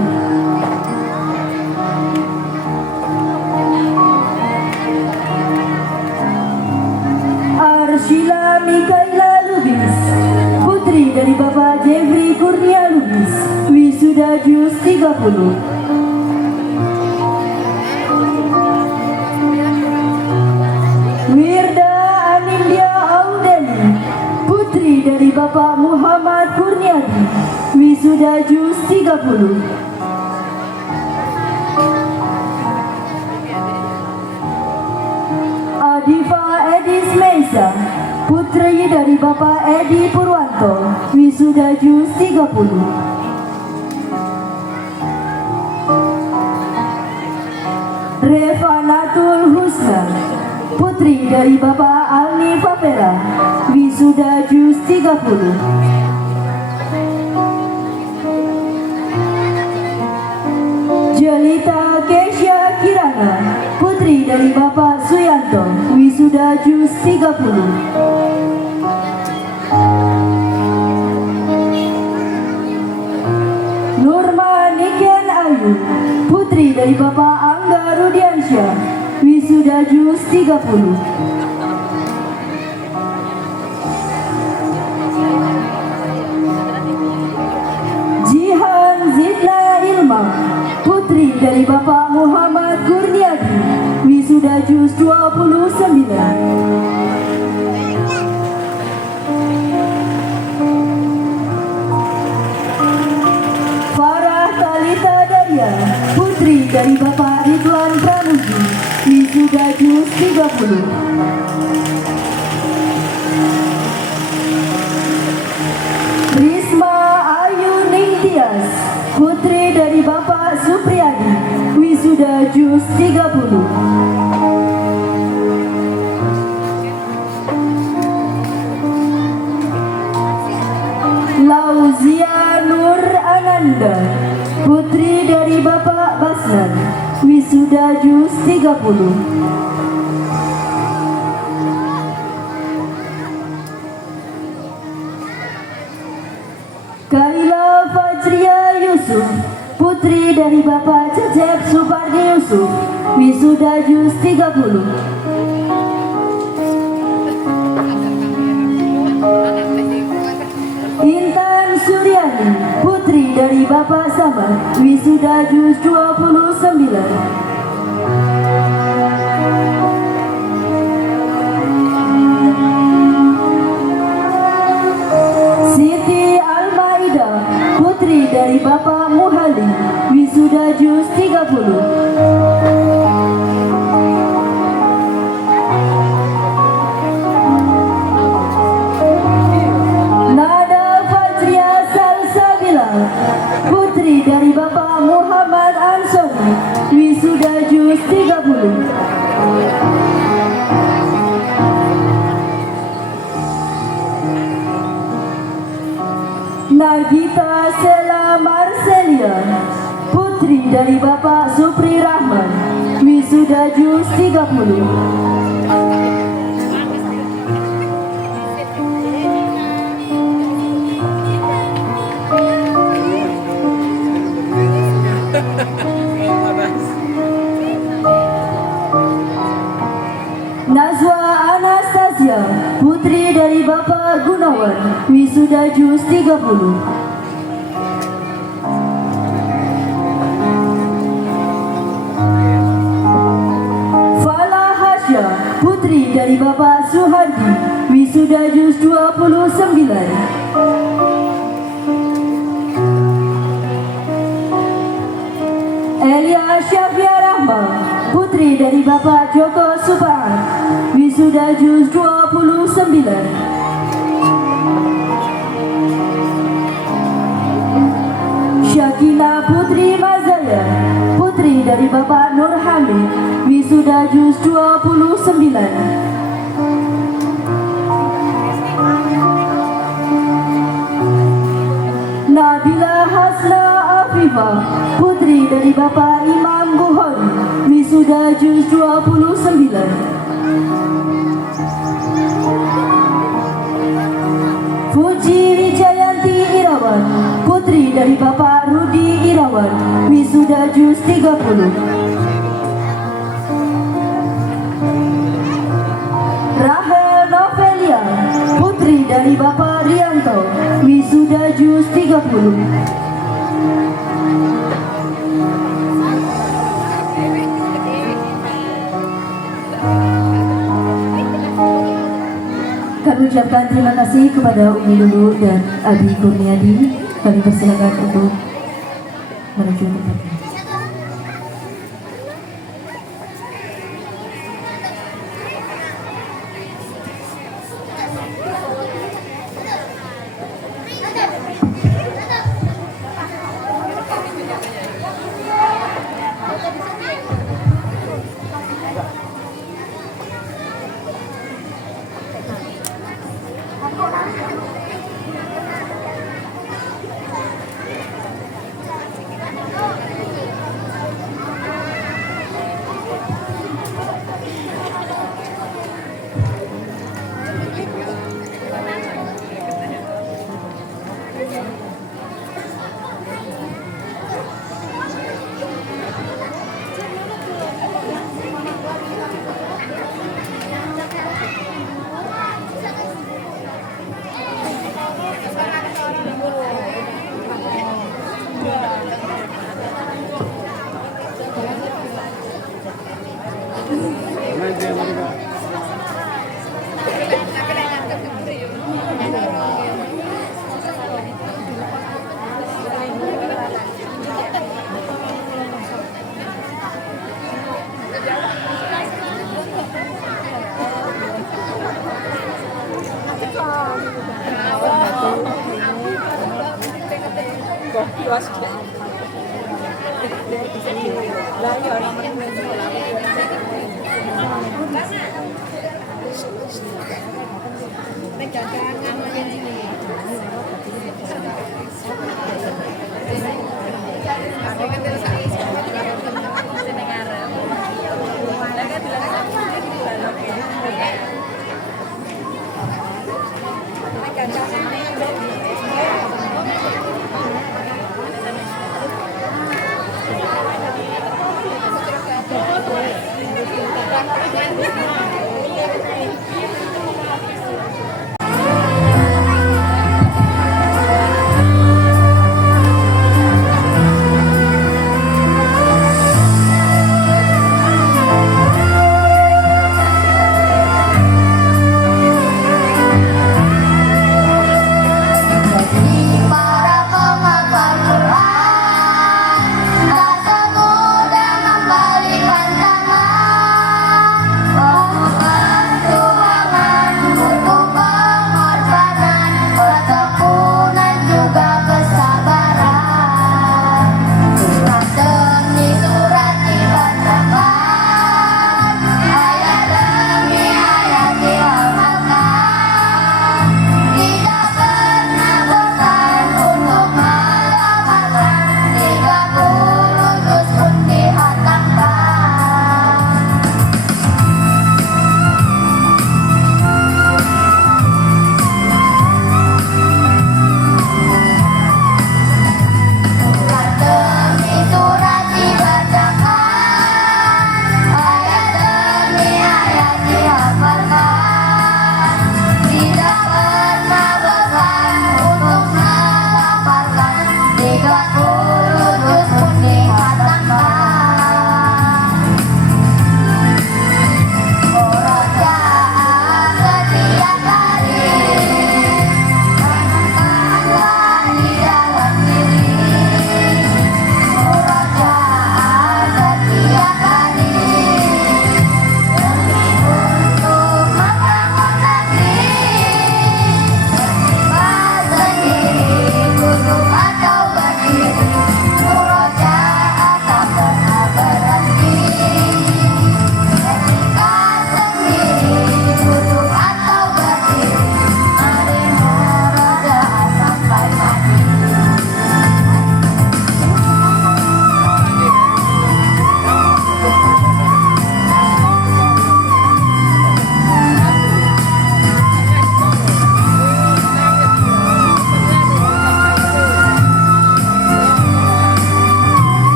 Arshila Mikaela Lubis, putri dari Bapak Jeffrey Kurnia Lubis, wisuda juz 30. Wirda Anindya Audeni, putri dari Bapak Muhammad Kurniadi, wisuda juz 30. Adifa Edis Mesa, putri dari Bapak Edi Purwanto, wisuda juz 30. Revanatul Husna, putri dari Bapak Alni Fapera, wisuda juz 30. Jelita Kesha Kirana, putri dari Bapak Suyanto, wisuda juz 30. Nurma Niken Ayu, putri dari Bapak Angga Rudiansyah, wisuda juz 30. Jihan Zidna Ilma, putri dari Bapak Muhammad Kurniadi, wisuda juz 29. Farah Talita Daya, putri dari Bapak Ridwan Pramuji, wisuda juz 30. Risma Ayu Ningtyas, putri dari Bapak Supriyadi, wisuda juz 30. Lauzia Nur Ananda, putri dari Bapak Basnan, wisuda juz 30. Kaila Fajria Yusuf, putri dari Bapak Cecep Supardi Yusuf, wisuda juz 30. Intan Suryani, putri dari Bapak Samad, wisuda juz 29. Siti Almaida, putri dari Bapak Muhali, wisuda juz 30. Putri dari Bapak Muhammad Ansori, wisuda juz 30. Nagita Sela Marcelia, putri dari Bapak Supri Rahman, wisuda JUS 30. Nazwa Anastasia, putri dari Bapak Gunawan, wisuda JUS 30. Fala Hasya, putri dari Bapak Suhadi, wisuda JUS 29. Elia Syafia Rahma, putri dari Bapak Joko Subahan, wisuda JUS 29. Syakina Putri Mazaya, putri dari Bapak Nur Hamid, wisuda JUS 29. Nabila Hasna Afifah, putri dari Bapak Imam Bukhari, wisuda JUS 29. Fuji Wijayanti Irawan, putri dari Bapak Rudi Irawan, wisuda JUS 30. Rahel Novelia, putri dari Bapak Rianto, wisuda JUS 30. Kami ucapkan terima kasih kepada Umi Lulu dan Abi Kurniadi. Kami persilakan untuk menuju tempatnya.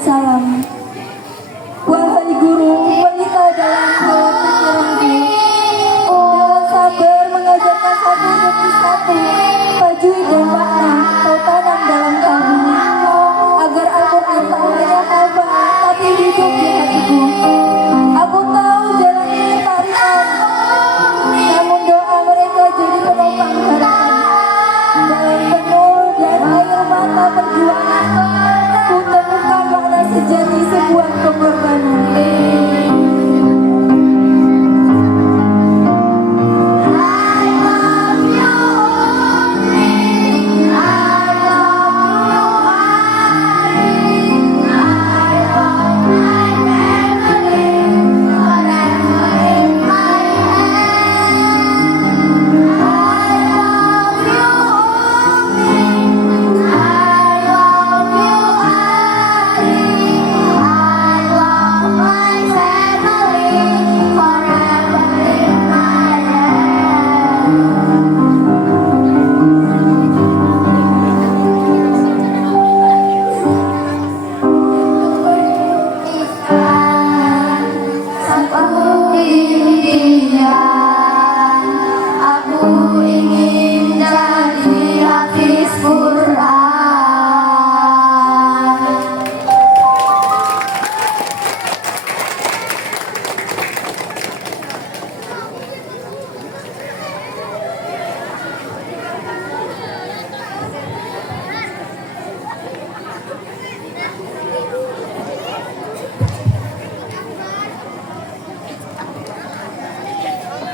salam. Wahai guru, pelita dalam gelap pikiranku, dengan sabar mengajarkan satu demi satu tajwid dan makna kau tanam dalam kami, agar Al-Quran tak hanya hafal tapi hidup di hatiku. Aku tahu jalan ini tak ringan, namun doa mereka jadi penopang harapan. Dalam penuh dan air mata perjuangan, ku temukan makna sejati sebuah pengorbanan.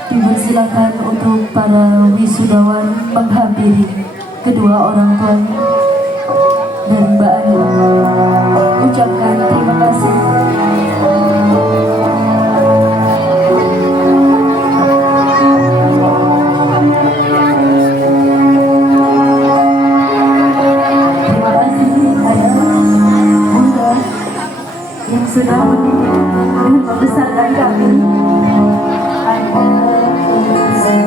Dipersilakan untuk para wisudawan menghampiri kedua orang tua dan Mbak Anu. Ucapkan terima kasih. Terima kasih ayah, bunda yang sudah mendidik dan membesarkan kami.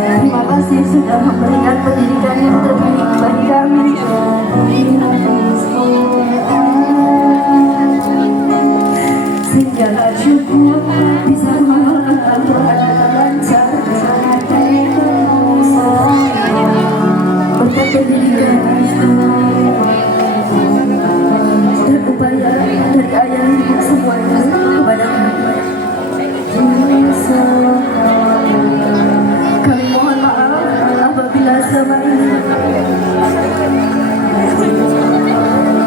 Terima kasih sudah memberikan pendidikan yang terbaik bagi kami. Sehingga syukur bisa mengelola Al-Quran dengan lancar. Berkat pendidikan dan upaya dari ayah ibu semuanya kepada kami. Kami mohon maaf apabila selama ini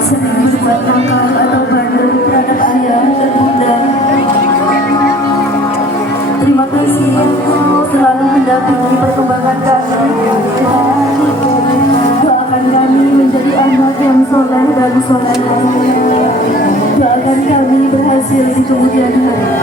sering berbuat nakal atau bandel terhadap ayah dan bunda. Terima kasih selalu mendampingi perkembangan kami. Doakan kami menjadi anak yang soleh dan soleh. Doakan kami berhasil di kemudian hari.